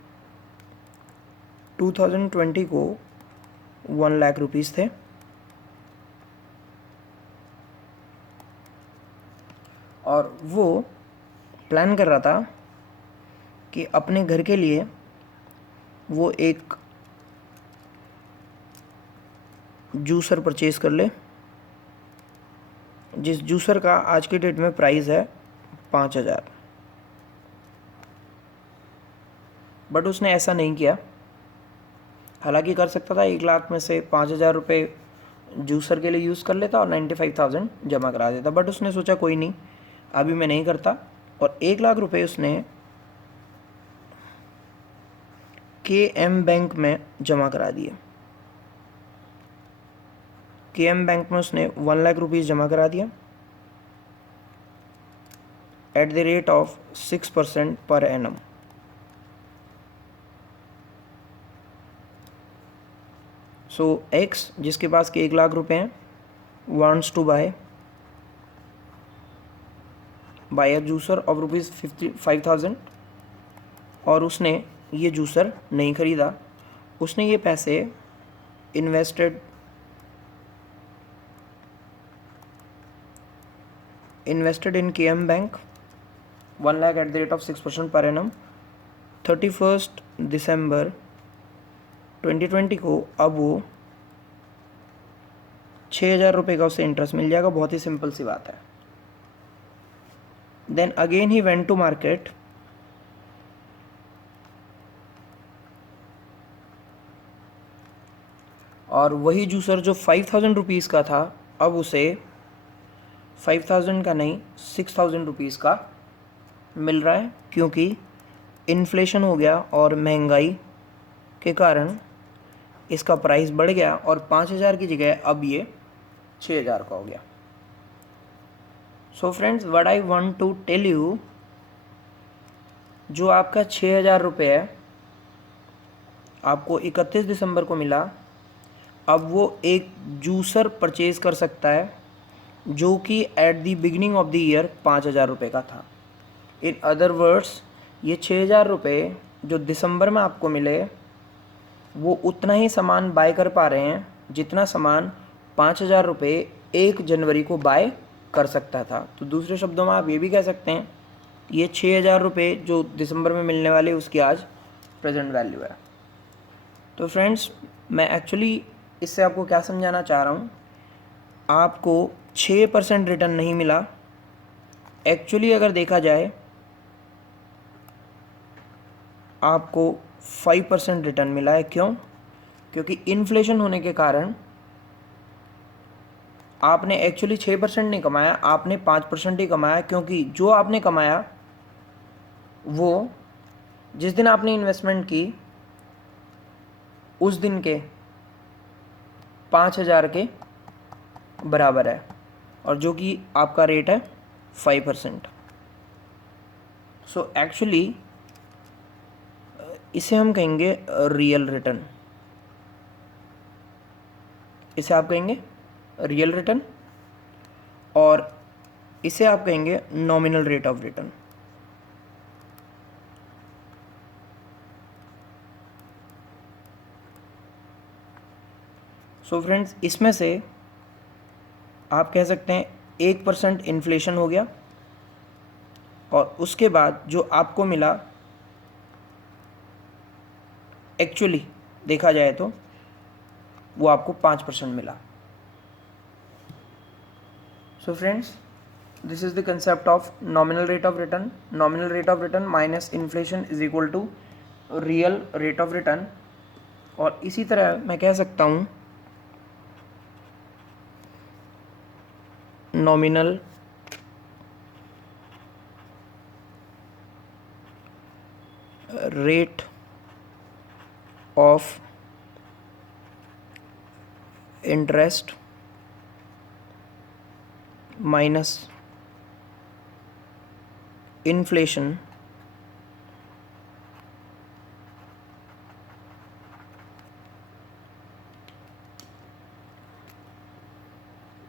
2020 को 1 लाख रुपीज़ थे और वो प्लान कर रहा था कि अपने घर के लिए वो एक जूसर परचेज कर ले, जिस जूसर का आज के डेट में प्राइस है 5,000। बट उसने ऐसा नहीं किया। हालांकि कर सकता था 1 लाख में से 5,000 रुपये जूसर के लिए यूज़ कर लेता और 95,000 जमा करा देता, बट उसने सोचा कोई नहीं, अभी मैं नहीं करता, और 1 लाख रुपए उसने KM बैंक में जमा करा दिए। KM बैंक में उसने 1 लाख रुपीज़ जमा करा दिया at the rate of 6% per annum. So x, जिसके पास के 1 लाख रुपए हैं, wants to buy a juicer of ₹55,000, और उसने ये जूसर नहीं ख़रीदा। उसने ये पैसे invested in KM bank 1 lakh at the rate of 6% per annum. 31 दिसंबर 2020 को अब वो 6,000 रुपये का उसे इंटरेस्ट मिल जाएगा। बहुत ही सिंपल सी बात है। Then again he went to market और वही जूसर जो 5,000 रुपीज़ का था, अब उसे 5,000 का नहीं 6,000 रुपीज़ का मिल रहा है, क्योंकि इन्फ्लेशन हो गया और महंगाई के कारण इसका प्राइस बढ़ गया और 5,000 की जगह अब ये 6,000 का हो गया। So friends, what I want to tell you, जो आपका 6,000 रुपये है आपको 31 दिसंबर को मिला, अब वो एक जूसर परचेज कर सकता है जो कि at the beginning of the year 5,000 रुपये का था। इन अदर वर्ड्स, ये 6,000 रुपये जो दिसंबर में आपको मिले वो उतना ही सामान बाय कर पा रहे हैं जितना सामान 5,000 रुपये 1 जनवरी को बाय कर सकता था। तो दूसरे शब्दों में आप ये भी कह सकते हैं ये 6,000 रुपये जो दिसंबर में मिलने वाले उसकी आज प्रेजेंट वैल्यू है। तो फ्रेंड्स, मैं एक्चुअली इससे आपको क्या समझाना चाह रहा हूँ, आपको 6% रिटर्न नहीं मिला। एक्चुअली अगर देखा जाए आपको 5% रिटर्न मिला है। क्यों? क्योंकि इन्फ्लेशन होने के कारण आपने एक्चुअली 6% नहीं कमाया, आपने 5% ही कमाया, क्योंकि जो आपने कमाया वो जिस दिन आपने इन्वेस्टमेंट की उस दिन के 5,000 के बराबर है, और जो कि आपका रेट है 5%। सो एक्चुअली इसे हम कहेंगे रियल रिटर्न, इसे आप कहेंगे रियल रिटर्न, और इसे आप कहेंगे nominal rate of return. So friends, इसमें से आप कह सकते हैं 1% इन्फ्लेशन हो गया और उसके बाद जो आपको मिला एक्चुअली देखा जाए तो वो आपको 5% मिला। So friends, this is the concept of nominal rate of return. Nominal rate of return minus inflation is equal to real rate of return. और इसी तरह मैं कह सकता हूँ nominal rate of interest minus inflation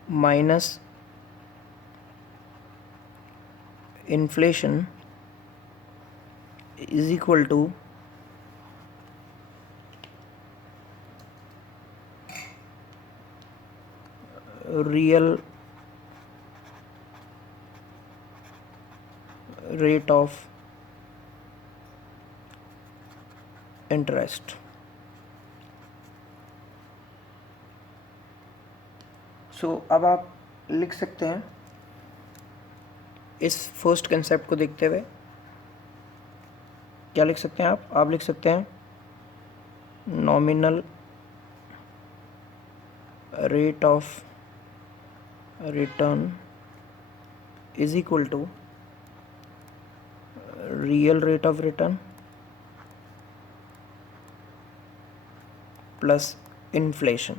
minus inflation is equal to real rate of interest. So अब आप लिख सकते हैं इस फर्स्ट कंसेप्ट को देखते हुए, क्या लिख सकते हैं आप लिख सकते हैं nominal rate of return is equal to real rate of return plus inflation,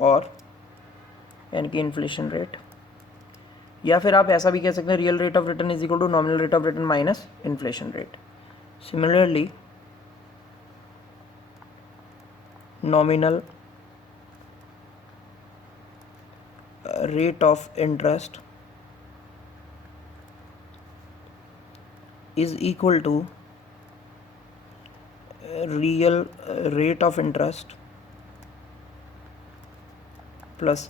और यानी कि इन्फ्लेशन रेट, या फिर आप ऐसा भी कह सकते हैं real rate of return is equal to nominal rate of return minus inflation rate. Similarly nominal rate of interest is equal to real rate of interest plus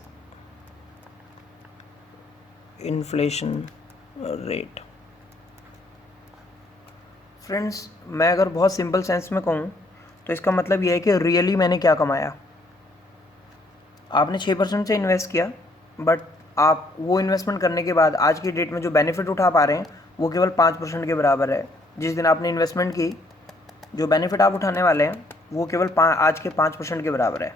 inflation rate। Friends, मैं अगर बहुत सिंपल सेंस में कहूँ तो इसका मतलब यह है कि रियली मैंने क्या कमाया। आपने 6% से इन्वेस्ट किया, बट आप वो इन्वेस्टमेंट करने के बाद आज की डेट में जो बेनिफिट उठा पा रहे हैं वो केवल 5% के बराबर है। जिस दिन आपने इन्वेस्टमेंट की, जो बेनिफिट आप उठाने वाले हैं वो केवल आज के 5% के बराबर है।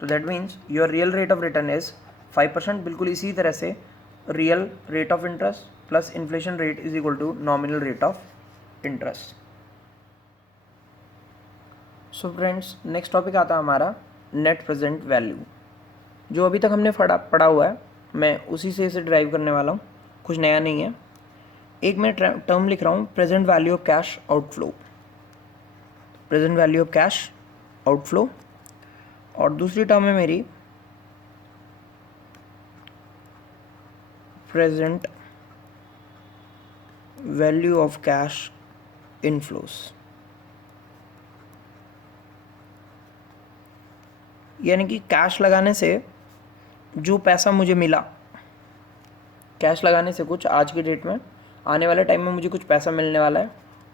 तो that means your real rate of return is 5%। बिल्कुल इसी तरह से real rate of interest plus inflation rate is equal to nominal rate of interest. So friends, next topic आता है हमारा नेट प्रेजेंट वैल्यू। जो अभी तक हमने पढ़ा हुआ है मैं उसी से इसे ड्राइव करने वाला हूँ, कुछ नया नहीं है। एक मैं टर्म लिख रहा हूँ present value of cash outflow, present value of cash outflow, और दूसरी टर्म है मेरी present value of cash inflows. यानी कि कैश लगाने से जो पैसा मुझे मिला, कैश लगाने से कुछ आज की डेट में आने वाले टाइम में मुझे कुछ पैसा मिलने वाला है,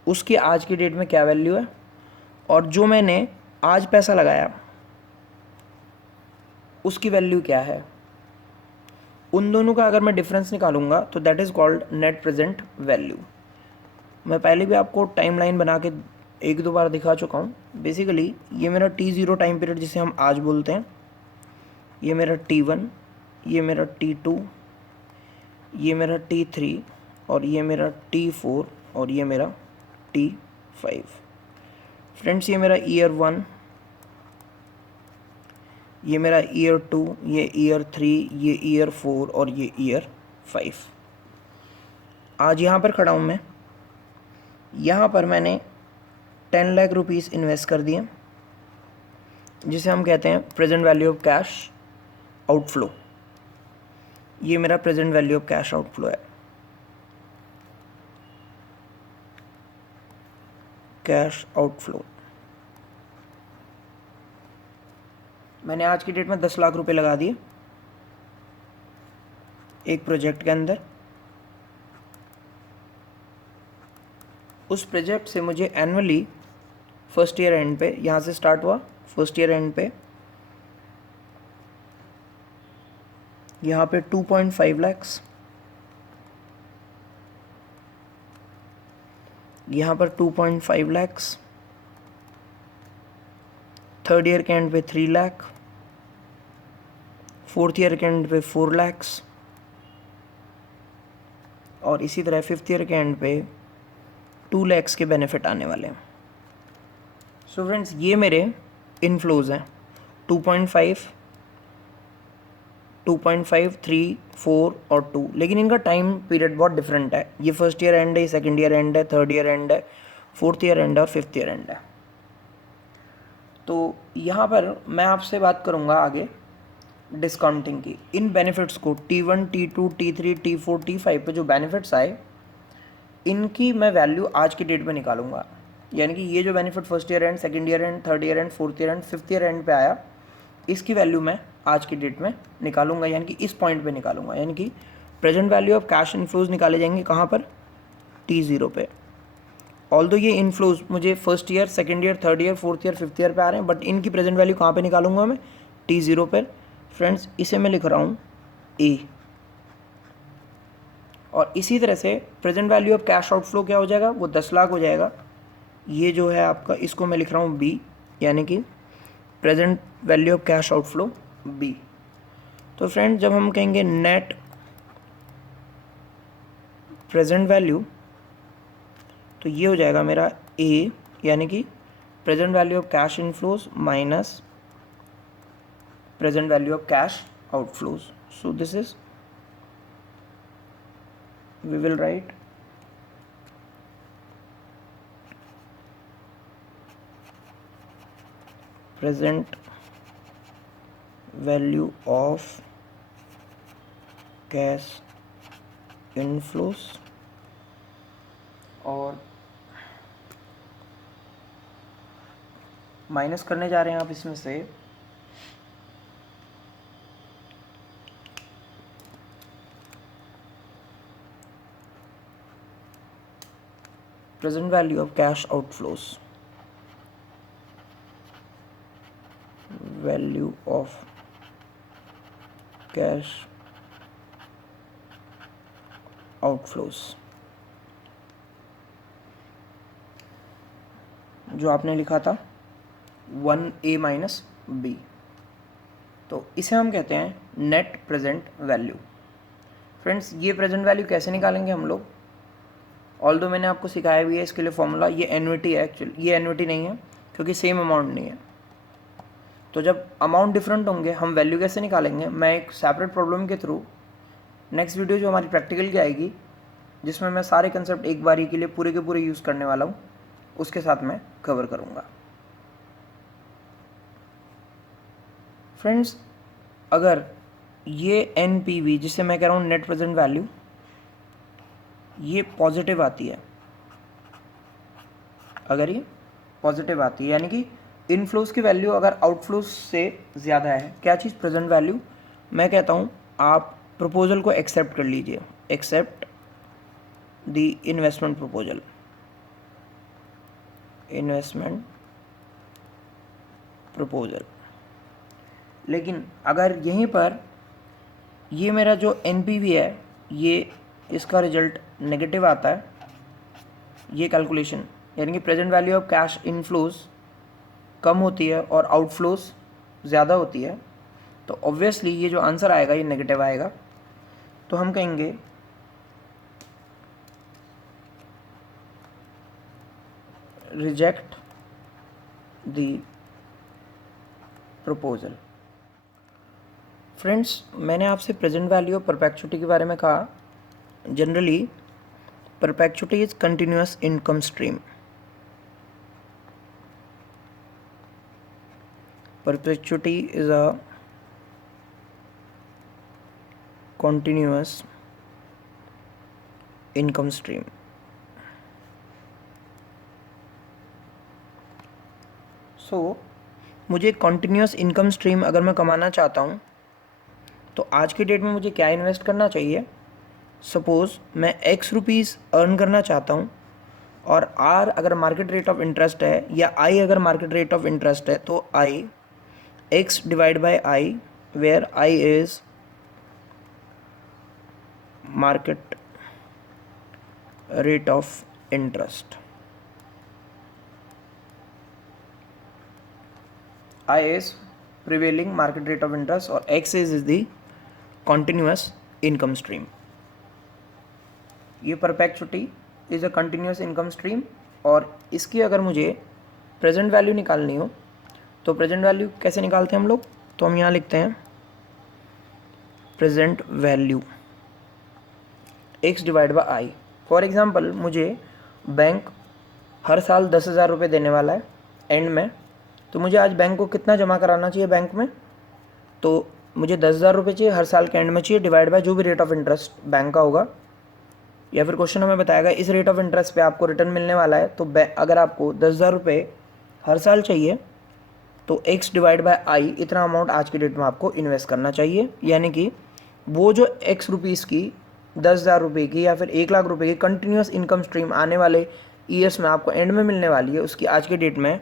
उसकी आज की डेट में क्या वैल्यू है, और जो मैंने आज पैसा लगाया उसकी वैल्यू क्या है। उन दोनों का अगर मैं डिफरेंस निकालूंगा तो that is called net present value. मैं पहले भी आपको टाइमलाइन बना के एक दो बार दिखा चुका हूँ। बेसिकली ये मेरा T0 टाइम पीरियड जिसे हम आज बोलते हैं, ये मेरा T1, ये मेरा T2, ये मेरा T3, और ये मेरा T4, और ये मेरा T5। फ्रेंड्स, ये मेरा ईयर 1, ये मेरा ईयर 2, ये ईयर 3, ये ईयर 4, और ये ईयर 5। आज यहाँ पर खड़ा हूँ मैं, यहाँ पर मैंने 10 लाख रुपीज़ इन्वेस्ट कर दिए, जिसे हम कहते हैं present value of cash outflow. ये मेरा present value of cash outflow है, कैश आउटफ्लो। मैंने आज की डेट में 10 लाख रुपए लगा दिए एक प्रोजेक्ट के अंदर। उस प्रोजेक्ट से मुझे एनुअली फर्स्ट ईयर एंड पे, यहाँ से स्टार्ट हुआ, फर्स्ट ईयर एंड पे यहाँ पे 2.5 lakhs, यहाँ पर 2.5 lakhs, थर्ड ईयर के एंड पे 3 लाख, फोर्थ ईयर के एंड पे 4 lakhs, और इसी तरह फिफ्थ ईयर के एंड पे 2 lakhs के बेनिफिट आने वाले हैं। सो फ्रेंड्स, ये मेरे इनफ्लोज हैं 2.5, 2.5, 3, 4 और 2, लेकिन इनका टाइम पीरियड बहुत डिफरेंट है। ये फर्स्ट ईयर एंड है, सेकंड ईयर एंड है, थर्ड ईयर एंड है, फोर्थ ईयर एंड है, और फिफ्थ ईयर एंड है। तो यहाँ पर मैं आपसे बात करूँगा आगे डिस्काउंटिंग की। इन बेनिफिट्स को T1, T2, T3, T4, T5 पे जो बेनिफिट्स आए, इनकी मैं वैल्यू आज की डेट में निकालूंगा। यानी कि ये जो benefit first year and, second year and, third year and, fourth year and, fifth year and पे आया, इसकी वैल्यू मैं आज की डेट में निकालूंगा, यानी कि इस पॉइंट पे निकालूंगा। यानी कि present value of cash inflows निकाले जाएंगे कहाँ पर, T0 पे। ऑल्दो ये इनफ्लोज मुझे first year, second year, third year, fourth year, fifth year पे आ रहे हैं, बट इनकी प्रेजेंट वैल्यू कहाँ पे निकालूंगा मैं, T0 पर। फ्रेंड्स, इसे मैं लिख रहा हूँ A, और इसी तरह से present value of cash outflow क्या हो जाएगा, वो 10 लाख हो जाएगा। ये जो है आपका, इसको मैं लिख रहा हूँ B, यानी कि present value of cash outflow B. तो फ्रेंड जब हम कहेंगे नेट प्रेजेंट वैल्यू, तो ये हो जाएगा मेरा ए, यानी कि present value of cash inflows minus present value of cash outflows. So this is, we will write present value of cash inflows और माइनस करने जा रहे हैं आप इसमें से present value of cash outflows, value of cash outflows, जो आपने लिखा था 1A माइनस बी, तो इसे हम कहते हैं नेट प्रेजेंट वैल्यू। फ्रेंड्स ये प्रेजेंट वैल्यू कैसे निकालेंगे हम लोग, ऑल्दो मैंने आपको सिखाया भी है इसके लिए फॉर्मूला, ये एन्युटी है एक्चुअली, ये एन्युटी नहीं है क्योंकि सेम अमाउंट नहीं है। तो जब अमाउंट डिफरेंट होंगे हम वैल्यू कैसे निकालेंगे, मैं एक सेपरेट प्रॉब्लम के थ्रू नेक्स्ट वीडियो जो हमारी प्रैक्टिकल की आएगी, जिसमें मैं सारे कंसेप्ट एक बारी के लिए पूरे के पूरे यूज़ करने वाला हूँ, उसके साथ मैं कवर करूँगा। फ्रेंड्स अगर ये NPV जिसे मैं कह रहा हूँ नेट प्रेजेंट वैल्यू, ये पॉजिटिव आती है, अगर ये पॉजिटिव आती है यानी कि इनफ्लोज की वैल्यू अगर आउटफ्लोज से ज़्यादा है, क्या चीज़ प्रेजेंट वैल्यू, मैं कहता हूँ आप प्रपोजल को एक्सेप्ट कर लीजिए, accept the investment proposal, investment proposal. लेकिन अगर यहीं पर ये मेरा जो NPV है, ये इसका रिजल्ट नेगेटिव आता है, ये कैलकुलेशन यानी कि present value of cash inflows कम होती है और आउटफ्लोज ज़्यादा होती है, तो ऑब्वियसली ये जो आंसर आएगा ये नेगेटिव आएगा। तो हम कहेंगे रिजेक्ट द प्रपोजल। फ्रेंड्स मैंने आपसे प्रेजेंट वैल्यू ऑफ परपेचुटी के बारे में कहा, generally perpetuity is continuous income stream, perpetuity is a continuous income stream। सो मुझे कंटिन्यूस इनकम स्ट्रीम अगर मैं कमाना चाहता हूँ तो आज की डेट में मुझे क्या इन्वेस्ट करना चाहिए। सपोज़ मैं X रुपीज़ अर्न करना चाहता हूँ और R अगर मार्केट रेट ऑफ इंटरेस्ट है या I अगर मार्केट रेट ऑफ इंटरेस्ट है, तो I X divide by I, where I is market rate of interest, I is prevailing market rate of interest और X is the continuous income stream। ये perpetuity is a continuous income stream, और इसकी अगर मुझे प्रेजेंट वैल्यू निकालनी हो तो प्रेजेंट वैल्यू कैसे निकालते हैं हम लोग, तो हम यहाँ लिखते हैं present value X divide by I। For example मुझे बैंक हर साल 10,000 रुपये देने वाला है एंड में, तो मुझे आज बैंक को कितना जमा कराना चाहिए बैंक में, तो मुझे 10,000 रुपये चाहिए, हर साल के एंड में चाहिए, डिवाइड बाय जो भी रेट ऑफ इंटरेस्ट बैंक का होगा, या फिर क्वेश्चन हमें बताएगा इस रेट ऑफ इंटरेस्ट पे आपको रिटर्न मिलने वाला है, तो अगर आपको 10,000 रुपये हर साल चाहिए तो X डिवाइड बाय I इतना अमाउंट आज की डेट में आपको इन्वेस्ट करना चाहिए। यानी कि वो जो X रुपीज़ की 10,000 रुपये की या फिर 1 लाख रुपये की कंटिन्यूस इनकम स्ट्रीम आने वाले ईयर्स में आपको एंड में मिलने वाली है, उसकी आज के डेट में,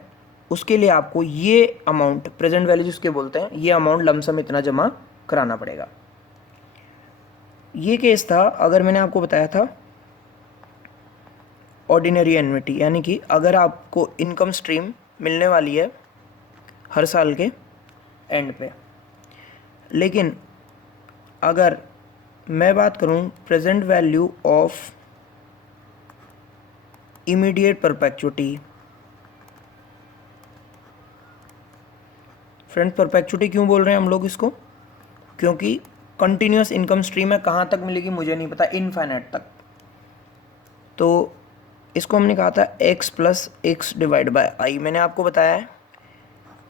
उसके लिए आपको ये अमाउंट प्रेजेंट वैल्यू जिसके बोलते हैं, ये अमाउंट लमसम इतना जमा कराना पड़ेगा। ये केस था अगर मैंने आपको बताया था ऑर्डिनरी एन्युटी, यानी कि अगर आपको इनकम स्ट्रीम मिलने वाली है हर साल के एंड पे। लेकिन अगर मैं बात करूं present value of immediate perpetuity, friends perpetuity क्यों बोल रहे हैं हम लोग इसको, क्योंकि कंटिन्यूस इनकम स्ट्रीम है, कहाँ तक मिलेगी मुझे नहीं पता, इनफाइनाइट तक। तो इसको हमने कहा था x plus x divide by I. मैंने आपको बताया है,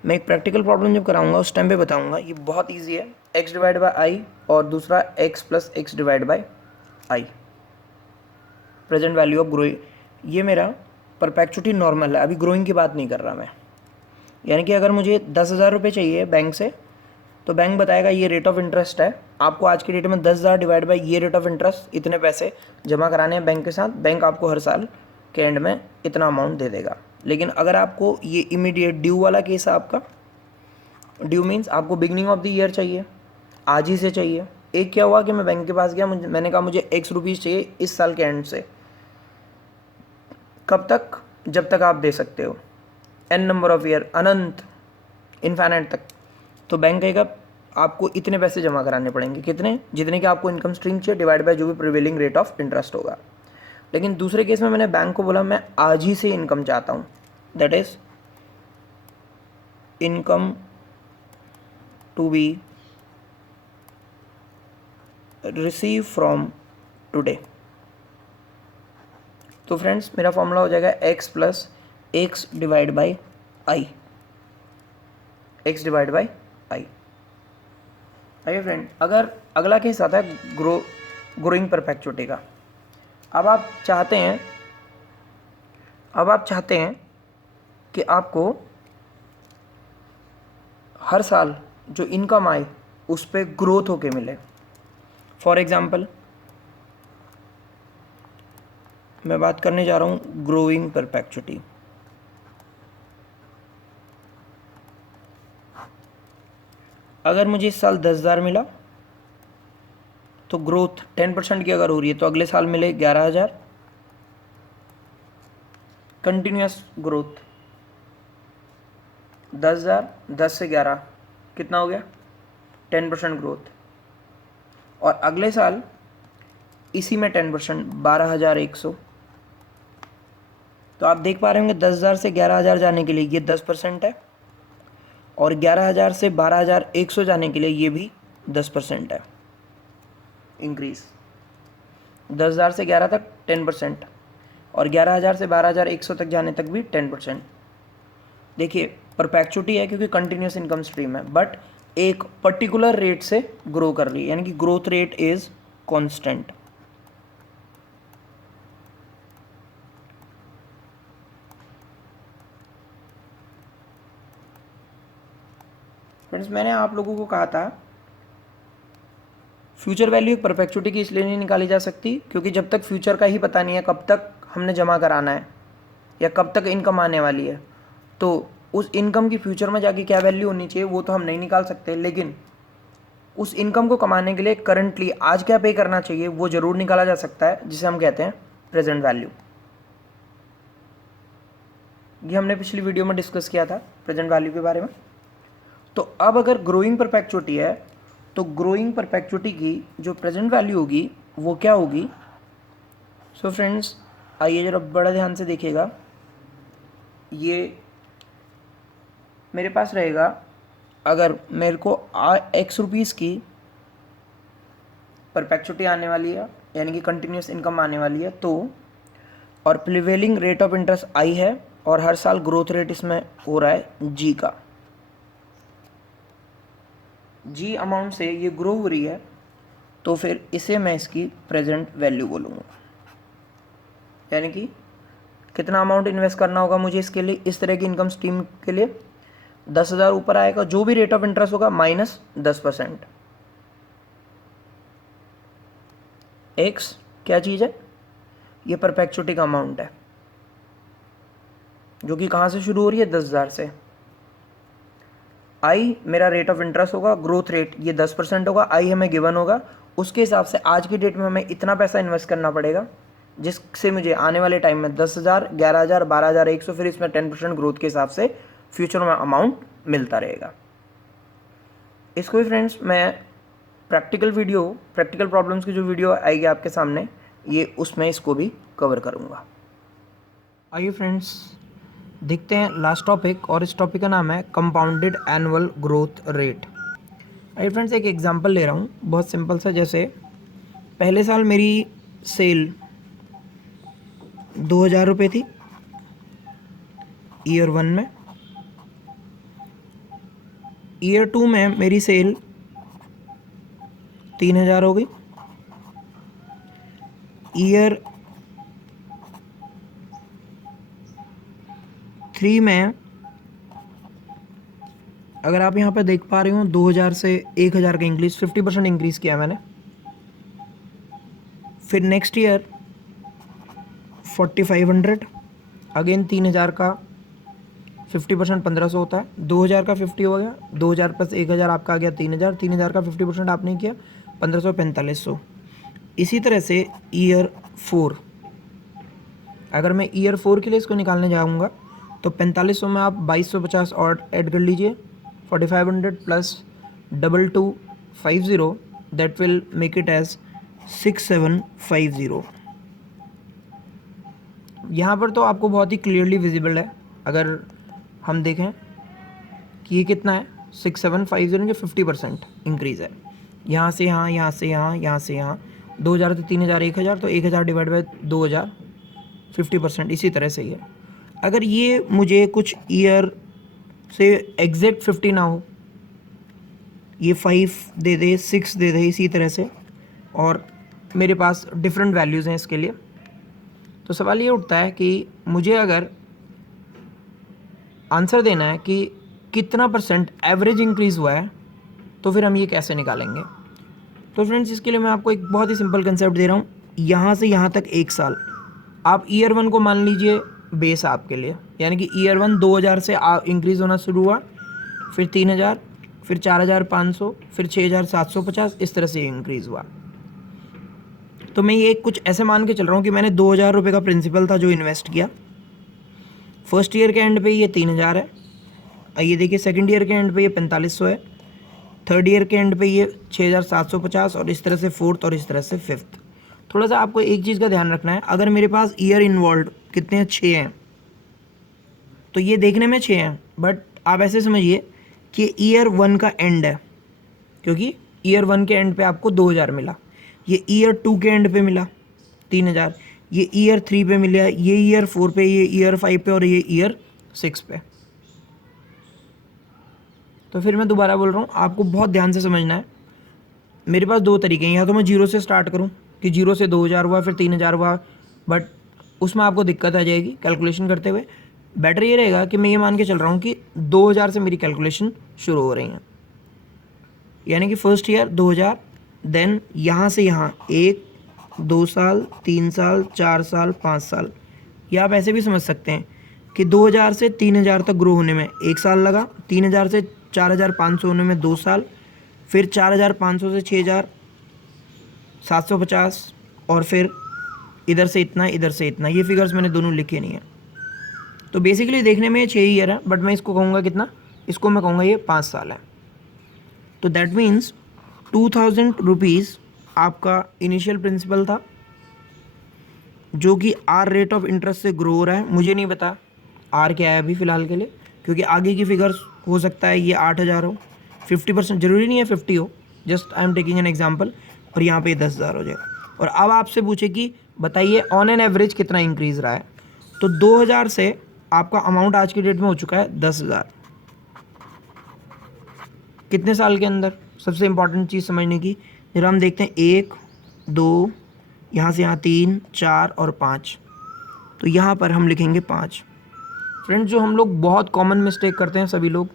मैं एक प्रैक्टिकल प्रॉब्लम जब कराऊंगा उस टाइम पे बताऊंगा, ये बहुत इजी है। x डिवाइड बाय आई और दूसरा x plus x divide by I, present value of growing. ये मेरा परपेचुटी नॉर्मल है, अभी ग्रोइंग की बात नहीं कर रहा मैं। यानी कि अगर मुझे 10,000 रुपये चाहिए बैंक से, तो बैंक बताएगा ये रेट ऑफ इंटरेस्ट है, आपको आज की डेट में 10,000 डिवाइड बाई ये रेट ऑफ इंटरेस्ट, इतने पैसे जमा कराने हैं बैंक के साथ, बैंक आपको हर साल के एंड में इतना अमाउंट दे देगा। लेकिन अगर आपको ये इमीडिएट ड्यू वाला केस है आपका, ड्यू मीन्स आपको बिगनिंग ऑफ द ईयर चाहिए, आज ही से चाहिए। एक क्या हुआ कि मैं बैंक के पास गया, मैंने कहा मुझे x रुपीज़ चाहिए इस साल के एंड से, कब तक, जब तक आप दे सकते हो, n number of year, Anant, infinite तक। तो बैंक कहेगा आपको इतने पैसे जमा कराने पड़ेंगे, कितने, जितने कि आपको इनकम स्ट्रीम चाहिए डिवाइड बाय जो भी प्रिवेलिंग रेट ऑफ इंटरेस्ट होगा। लेकिन दूसरे केस में मैंने बैंक को बोला मैं आज ही से इनकम चाहता हूँ, that is income to be receive from today. तो फ्रेंड्स मेरा फॉर्मूला हो जाएगा x plus x divide by I, x divide by I. आइए फ्रेंड, अगर अगला केस आता है ग्रोइंग परपेचुटी का। अब आप चाहते हैं कि आपको हर साल जो इनकम आए उस पर ग्रोथ होके मिले। फॉर एग्जाम्पल मैं बात करने जा रहा हूँ ग्रोइंग परपेचुटी। अगर मुझे इस साल 10,000 मिला तो ग्रोथ 10% की अगर हो रही है तो अगले साल मिले 11,000, कंटिन्यूस ग्रोथ। 10,000, 10 से 11 कितना हो गया, 10% ग्रोथ। और अगले साल इसी में 10%, 12,100। तो आप देख पा रहे होंगे 10,000 से 11,000 जाने के लिए ये 10% है, और 11,000 से 12,100 जाने के लिए ये भी 10% है इंक्रीज। 10,000 से 11 तक 10%, और 11,000 से 12,100 तक जाने तक भी 10%। देखिए परपेचुटी है क्योंकि कंटिन्यूस इनकम स्ट्रीम है, बट एक पर्टिकुलर रेट से ग्रो कर रही है, यानी कि growth rate is constant. Friends मैंने आप लोगों को कहा था फ्यूचर वैल्यू परपेचुटी की इसलिए नहीं निकाली जा सकती क्योंकि जब तक फ्यूचर का ही पता नहीं है कब तक हमने जमा कराना है या कब तक इनकम आने वाली है, तो उस इनकम की फ्यूचर में जाके क्या वैल्यू होनी चाहिए वो तो हम नहीं निकाल सकते। लेकिन उस इनकम को कमाने के लिए करंटली आज क्या पे करना चाहिए वो ज़रूर निकाला जा सकता है, जिसे हम कहते हैं प्रेजेंट वैल्यू। ये हमने पिछली वीडियो में डिस्कस किया था प्रेजेंट वैल्यू के बारे में। तो अब अगर ग्रोइंग परपेचुटी है तो ग्रोइंग परपेचुटी की जो प्रेजेंट वैल्यू होगी वो क्या होगी। सो फ्रेंड्स आइए जरा बड़ा ध्यान से देखिएगा, ये मेरे पास रहेगा, अगर मेरे को x रुपीज़ की परपेचुटी आने वाली है यानी कि कंटिन्यूस इनकम आने वाली है, तो और prevailing rate of interest I है और हर साल ग्रोथ रेट इसमें हो रहा है g का, g अमाउंट से ये ग्रो हो रही है, तो फिर इसे मैं इसकी प्रेजेंट वैल्यू बोलूँगा। यानी कि कितना अमाउंट इन्वेस्ट करना होगा मुझे इसके लिए, इस तरह की इनकम स्ट्रीम के लिए 10,000 ऊपर आएगा, जो भी रेट ऑफ इंटरेस्ट होगा माइनस 10%। एक्स क्या चीज़ है, ये परपेचुटी का अमाउंट है जो कि कहाँ से शुरू हो रही है 10,000 से। आई मेरा रेट ऑफ इंटरेस्ट होगा, ग्रोथ रेट ये 10% होगा, आई हमें गिवन होगा, उसके हिसाब से आज की डेट में हमें इतना पैसा इन्वेस्ट करना पड़ेगा जिससे मुझे आने वाले टाइम में 10,000, 11,000, 12,100, फिर इसमें 10% ग्रोथ के हिसाब से फ्यूचर में अमाउंट मिलता रहेगा। इसको भी फ्रेंड्स मैं प्रैक्टिकल प्रॉब्लम्स की जो वीडियो आएगी आपके सामने, ये उसमें इसको भी कवर करूँगा। आइए फ्रेंड्स देखते हैं लास्ट टॉपिक, और इस टॉपिक का नाम है कंपाउंडेड एनुअल ग्रोथ रेट। आइए फ्रेंड्स एक एग्जांपल ले रहा हूँ बहुत सिंपल सा। जैसे पहले साल मेरी सेल 2000 रुपये थी ईयर 1 में, ईयर 2 में मेरी सेल 3000 हो गई, ईयर 3 में अगर आप यहाँ पर देख पा रहे हो 2000 से 1000 का इंक्रीज, 50% इंक्रीज़ किया मैंने। फिर नेक्स्ट ईयर 4500, अगेन 3000 का 50% 1500 होता है, 2000 का 50 हो गया, 2000 प्लस 1000 आपका आ गया 3000, 3000 का 50% आपने किया 1500 4500। इसी तरह से ईयर 4, अगर मैं ईयर 4 के लिए इसको निकालने जाऊँगा तो 4500 में आप 2250 और ऐड कर लीजिए, 4500 plus 2250, that will make it as 6750। यहाँ पर तो आपको बहुत ही क्लियरली विजिबल है। अगर हम देखें कि ये कितना है 6750 के 50% इंक्रीज़ है, यहाँ से यहाँ, यहाँ से यहाँ, यहाँ से यहाँ, 2000 तो 3000, 1000 तो 1000 डिवाइड बाई 2000, 50%। इसी तरह से ही है। अगर ये मुझे कुछ ईयर से एग्जैक्ट 50 ना हो, ये 5 दे दे, 6 दे दे, इसी तरह से, और मेरे पास डिफरेंट वैल्यूज़ हैं इसके लिए, तो सवाल ये उठता है कि मुझे अगर आंसर देना है कि कितना परसेंट एवरेज इंक्रीज़ हुआ है, तो फिर हम ये कैसे निकालेंगे। तो फ्रेंड्स इसके लिए मैं आपको एक बहुत ही सिंपल कंसेप्ट दे रहा हूँ। यहाँ से यहाँ तक 1 साल, आप ईयर 1 को मान लीजिए बेस आपके लिए, यानी कि ईयर 1 2000 से इंक्रीज़ होना शुरू हुआ, फिर 3000, फिर 4500, फिर 6750, इस तरह से इंक्रीज़ हुआ। तो मैं ये कुछ ऐसे मान के चल रहा हूँ कि मैंने 2000 रुपये का प्रिंसिपल था जो इन्वेस्ट किया, फर्स्ट ईयर के एंड पे ये 3000 है, ये देखिए सेकंड ईयर के एंड पे ये 4500 है, थर्ड ईयर के एंड पे ये 6750, और इस तरह से फोर्थ, और इस तरह से फिफ्थ। थोड़ा सा आपको एक चीज़ का ध्यान रखना है, अगर मेरे पास ईयर इन्वॉल्व कितने हैं, 6 हैं, तो ये देखने में 6 हैं, बट आप ऐसे समझिए कि ईयर 1 का एंड है, क्योंकि ईयर 1 के एंड पे आपको 2000 मिला, ये ईयर 2 के एंड पे मिला 3000, ये ईयर 3 पे मिला, ये ईयर 4 पे, ये ईयर 5 पे, और ये ईयर 6 पे। तो फिर मैं दोबारा बोल रहा हूँ, आपको बहुत ध्यान से समझना है। मेरे पास 2 तरीके हैं, या तो मैं 0 से स्टार्ट करूँ कि 0 से 2000 हुआ, फिर 3000 हुआ, बट उसमें आपको दिक्कत आ जाएगी कैलकुलेशन करते हुए। बेटर ये रहेगा कि मैं ये मान के चल रहा हूँ कि 2000 से मेरी कैलकुलेशन शुरू हो रही हैं, यानी कि फर्स्ट ईयर 2000, देन यहाँ से यहाँ 1, 2 साल, 3 साल, 4 साल, 5 साल, या आप ऐसे भी समझ सकते हैं कि 2000 से 3000 तक ग्रो होने में 1 साल लगा, 3000 से 4500 होने में 2 साल, फिर 4500 से 6750, और फिर इधर से इतना, इधर से इतना। ये फिगर्स मैंने दोनों लिखे नहीं है, तो बेसिकली देखने में 6 ईयर है, बट मैं इसको कहूँगा कितना, इसको मैं कहूँगा ये 5 साल है। तो दैट मीन्स 2000 रुपीज़ आपका इनिशियल प्रिंसिपल था, जो कि आर रेट ऑफ इंटरेस्ट से ग्रो हो रहा है। मुझे नहीं पता आर क्या है अभी फ़िलहाल के लिए, क्योंकि आगे की फिगर्स हो सकता है ये 8000 हो, 50%, ज़रूरी नहीं है 50 हो, just I am taking an example, और यहाँ पे 10,000 हो जाएगा। और अब आपसे पूछे कि बताइए ऑन एन एवरेज कितना इंक्रीज़ रहा है, तो 2000 से आपका अमाउंट आज की डेट में हो चुका है 10,000। कितने साल के अंदर, सबसे इंपॉर्टेंट चीज़ समझने की, जब हम देखते हैं 1, 2, यहाँ से यहाँ 3, 4 और 5, तो यहाँ पर हम लिखेंगे 5। फ्रेंड्स जो हम लोग बहुत कॉमन मिस्टेक करते हैं सभी लोग,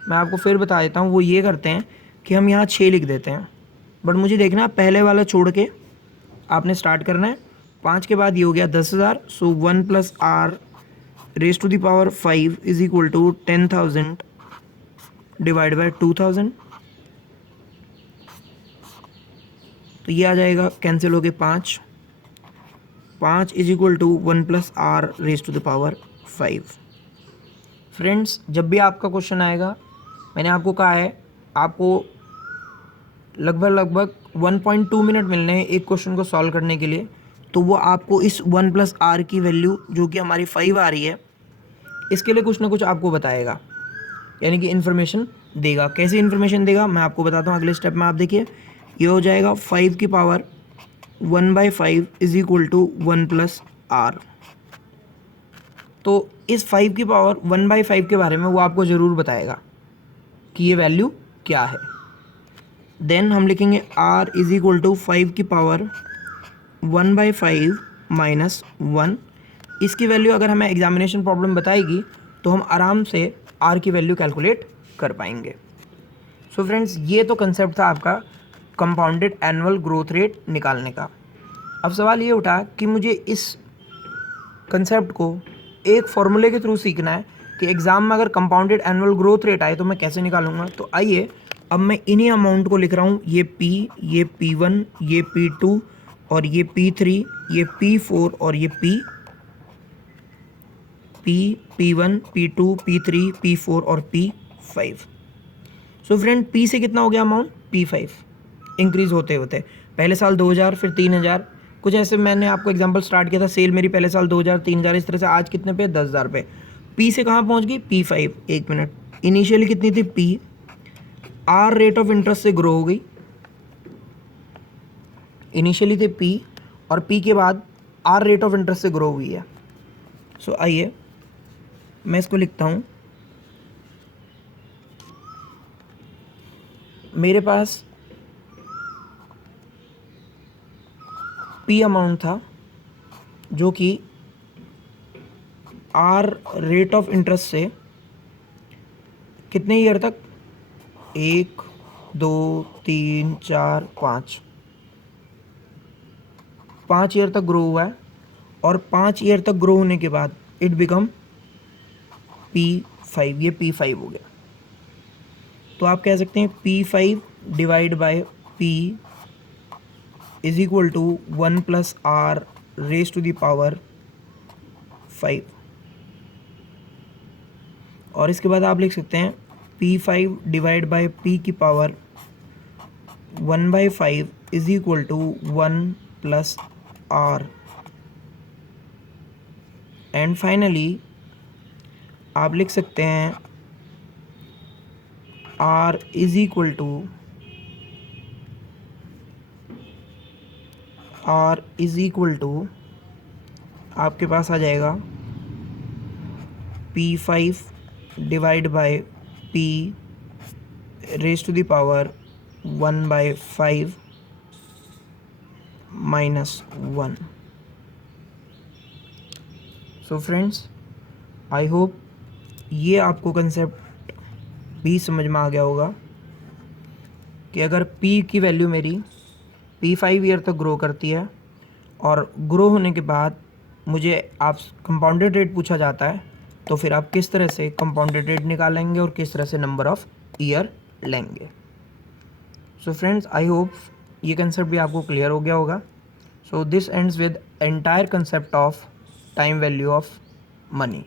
मैं आपको फिर बता देता हूँ, वो ये करते हैं कि हम यहाँ 6 लिख देते हैं, बट मुझे देखना पहले वाला छोड़ के आपने स्टार्ट करना है। 5 के बाद ये हो गया 10,000, so 1 plus r raise to the power 5 is equal to 10,000 divide by 2000, तो ये आ जाएगा, कैंसिल हो गए 5 is equal to 1 plus r raise to the power 5। Friends जब भी आपका क्वेश्चन आएगा, मैंने आपको कहा है आपको लगभग 1.2 मिनट मिलने हैं एक क्वेश्चन को सॉल्व करने के लिए, तो वो आपको इस 1+r की वैल्यू जो कि हमारी 5 आ रही है, इसके लिए कुछ ना कुछ आपको बताएगा, यानी कि इन्फॉर्मेशन देगा। कैसी इन्फॉर्मेशन देगा मैं आपको बताता हूँ अगले स्टेप में। आप देखिए, ये हो जाएगा 5 की power 1/5 is equal to 1+r। तो इस 5 की पावर 1/5 के बारे में वो आपको ज़रूर बताएगा कि ये वैल्यू क्या है। देन हम लिखेंगे r इज इक्वल टू 5 की पावर 1/5 माइनस 1। इसकी वैल्यू अगर हमें एग्जामिनेशन प्रॉब्लम बताएगी तो हम आराम से r की वैल्यू कैलकुलेट कर पाएंगे। सो फ्रेंड्स, ये तो कंसेप्ट था आपका कंपाउंडेड एनुअल ग्रोथ रेट निकालने का। अब सवाल ये उठा कि मुझे इस कंसेप्ट को एक फॉर्मूले के थ्रू सीखना है कि एग्ज़ाम में अगर कंपाउंडेड एनुअल ग्रोथ रेट आए तो मैं कैसे निकालूंगा। तो आइए अब मैं इन्हीं अमाउंट को लिख रहा हूँ, ये P, ये P1, ये P2 और ये P3, ये P4 और ये P1, P2, P3, P4 और P5। सो फ्रेंड, P से कितना हो गया अमाउंट? P5 इंक्रीज़ होते होते पहले साल 2000, फिर 3000, कुछ ऐसे मैंने आपको एग्जांपल स्टार्ट किया था। सेल मेरी पहले साल 2000, 3000, इस तरह से आज कितने पे? 10,000 पे। P से कहाँ पहुँच गई? P5। एक मिनट, इनिशियली कितनी थी? P, r rate of interest से ग्रो हो गई। इनिशियली थे P और P के बाद आर रेट ऑफ इंटरेस्ट से ग्रो हुई है। सो आइए मैं इसको लिखता हूँ। मेरे पास P अमाउंट था जो कि आर रेट ऑफ इंटरेस्ट से कितने ईयर तक? 1, 2, 3, 4, 5 ईयर तक ग्रो हुआ है। और 5 ईयर तक ग्रो होने के बाद इट बिकम P5। ये P5 हो गया। तो आप कह सकते हैं P5 divide by P is equal to 1+r raise to the power 5। और इसके बाद आप लिख सकते हैं P5 डिवाइड बाय P की power 1/5 is equal to 1+r। And finally आप लिख सकते हैं r इज इक्वल टू आपके पास आ जाएगा P5 divide by P raise to the power 1/5 minus 1। So friends, I hope ये आपको कंसेप्ट भी समझ में आ गया होगा कि अगर P की वैल्यू मेरी P5 ईयर तक ग्रो करती है और ग्रो होने के बाद मुझे आप कंपाउंडेड रेट पूछा जाता है, तो फिर आप किस तरह से कंपाउंडेड रेट निकालेंगे और किस तरह से नंबर ऑफ़ ईयर लेंगे। सो फ्रेंड्स, आई होप ये कंसेप्ट भी आपको क्लियर हो गया होगा। So this ends with entire concept of time value of money.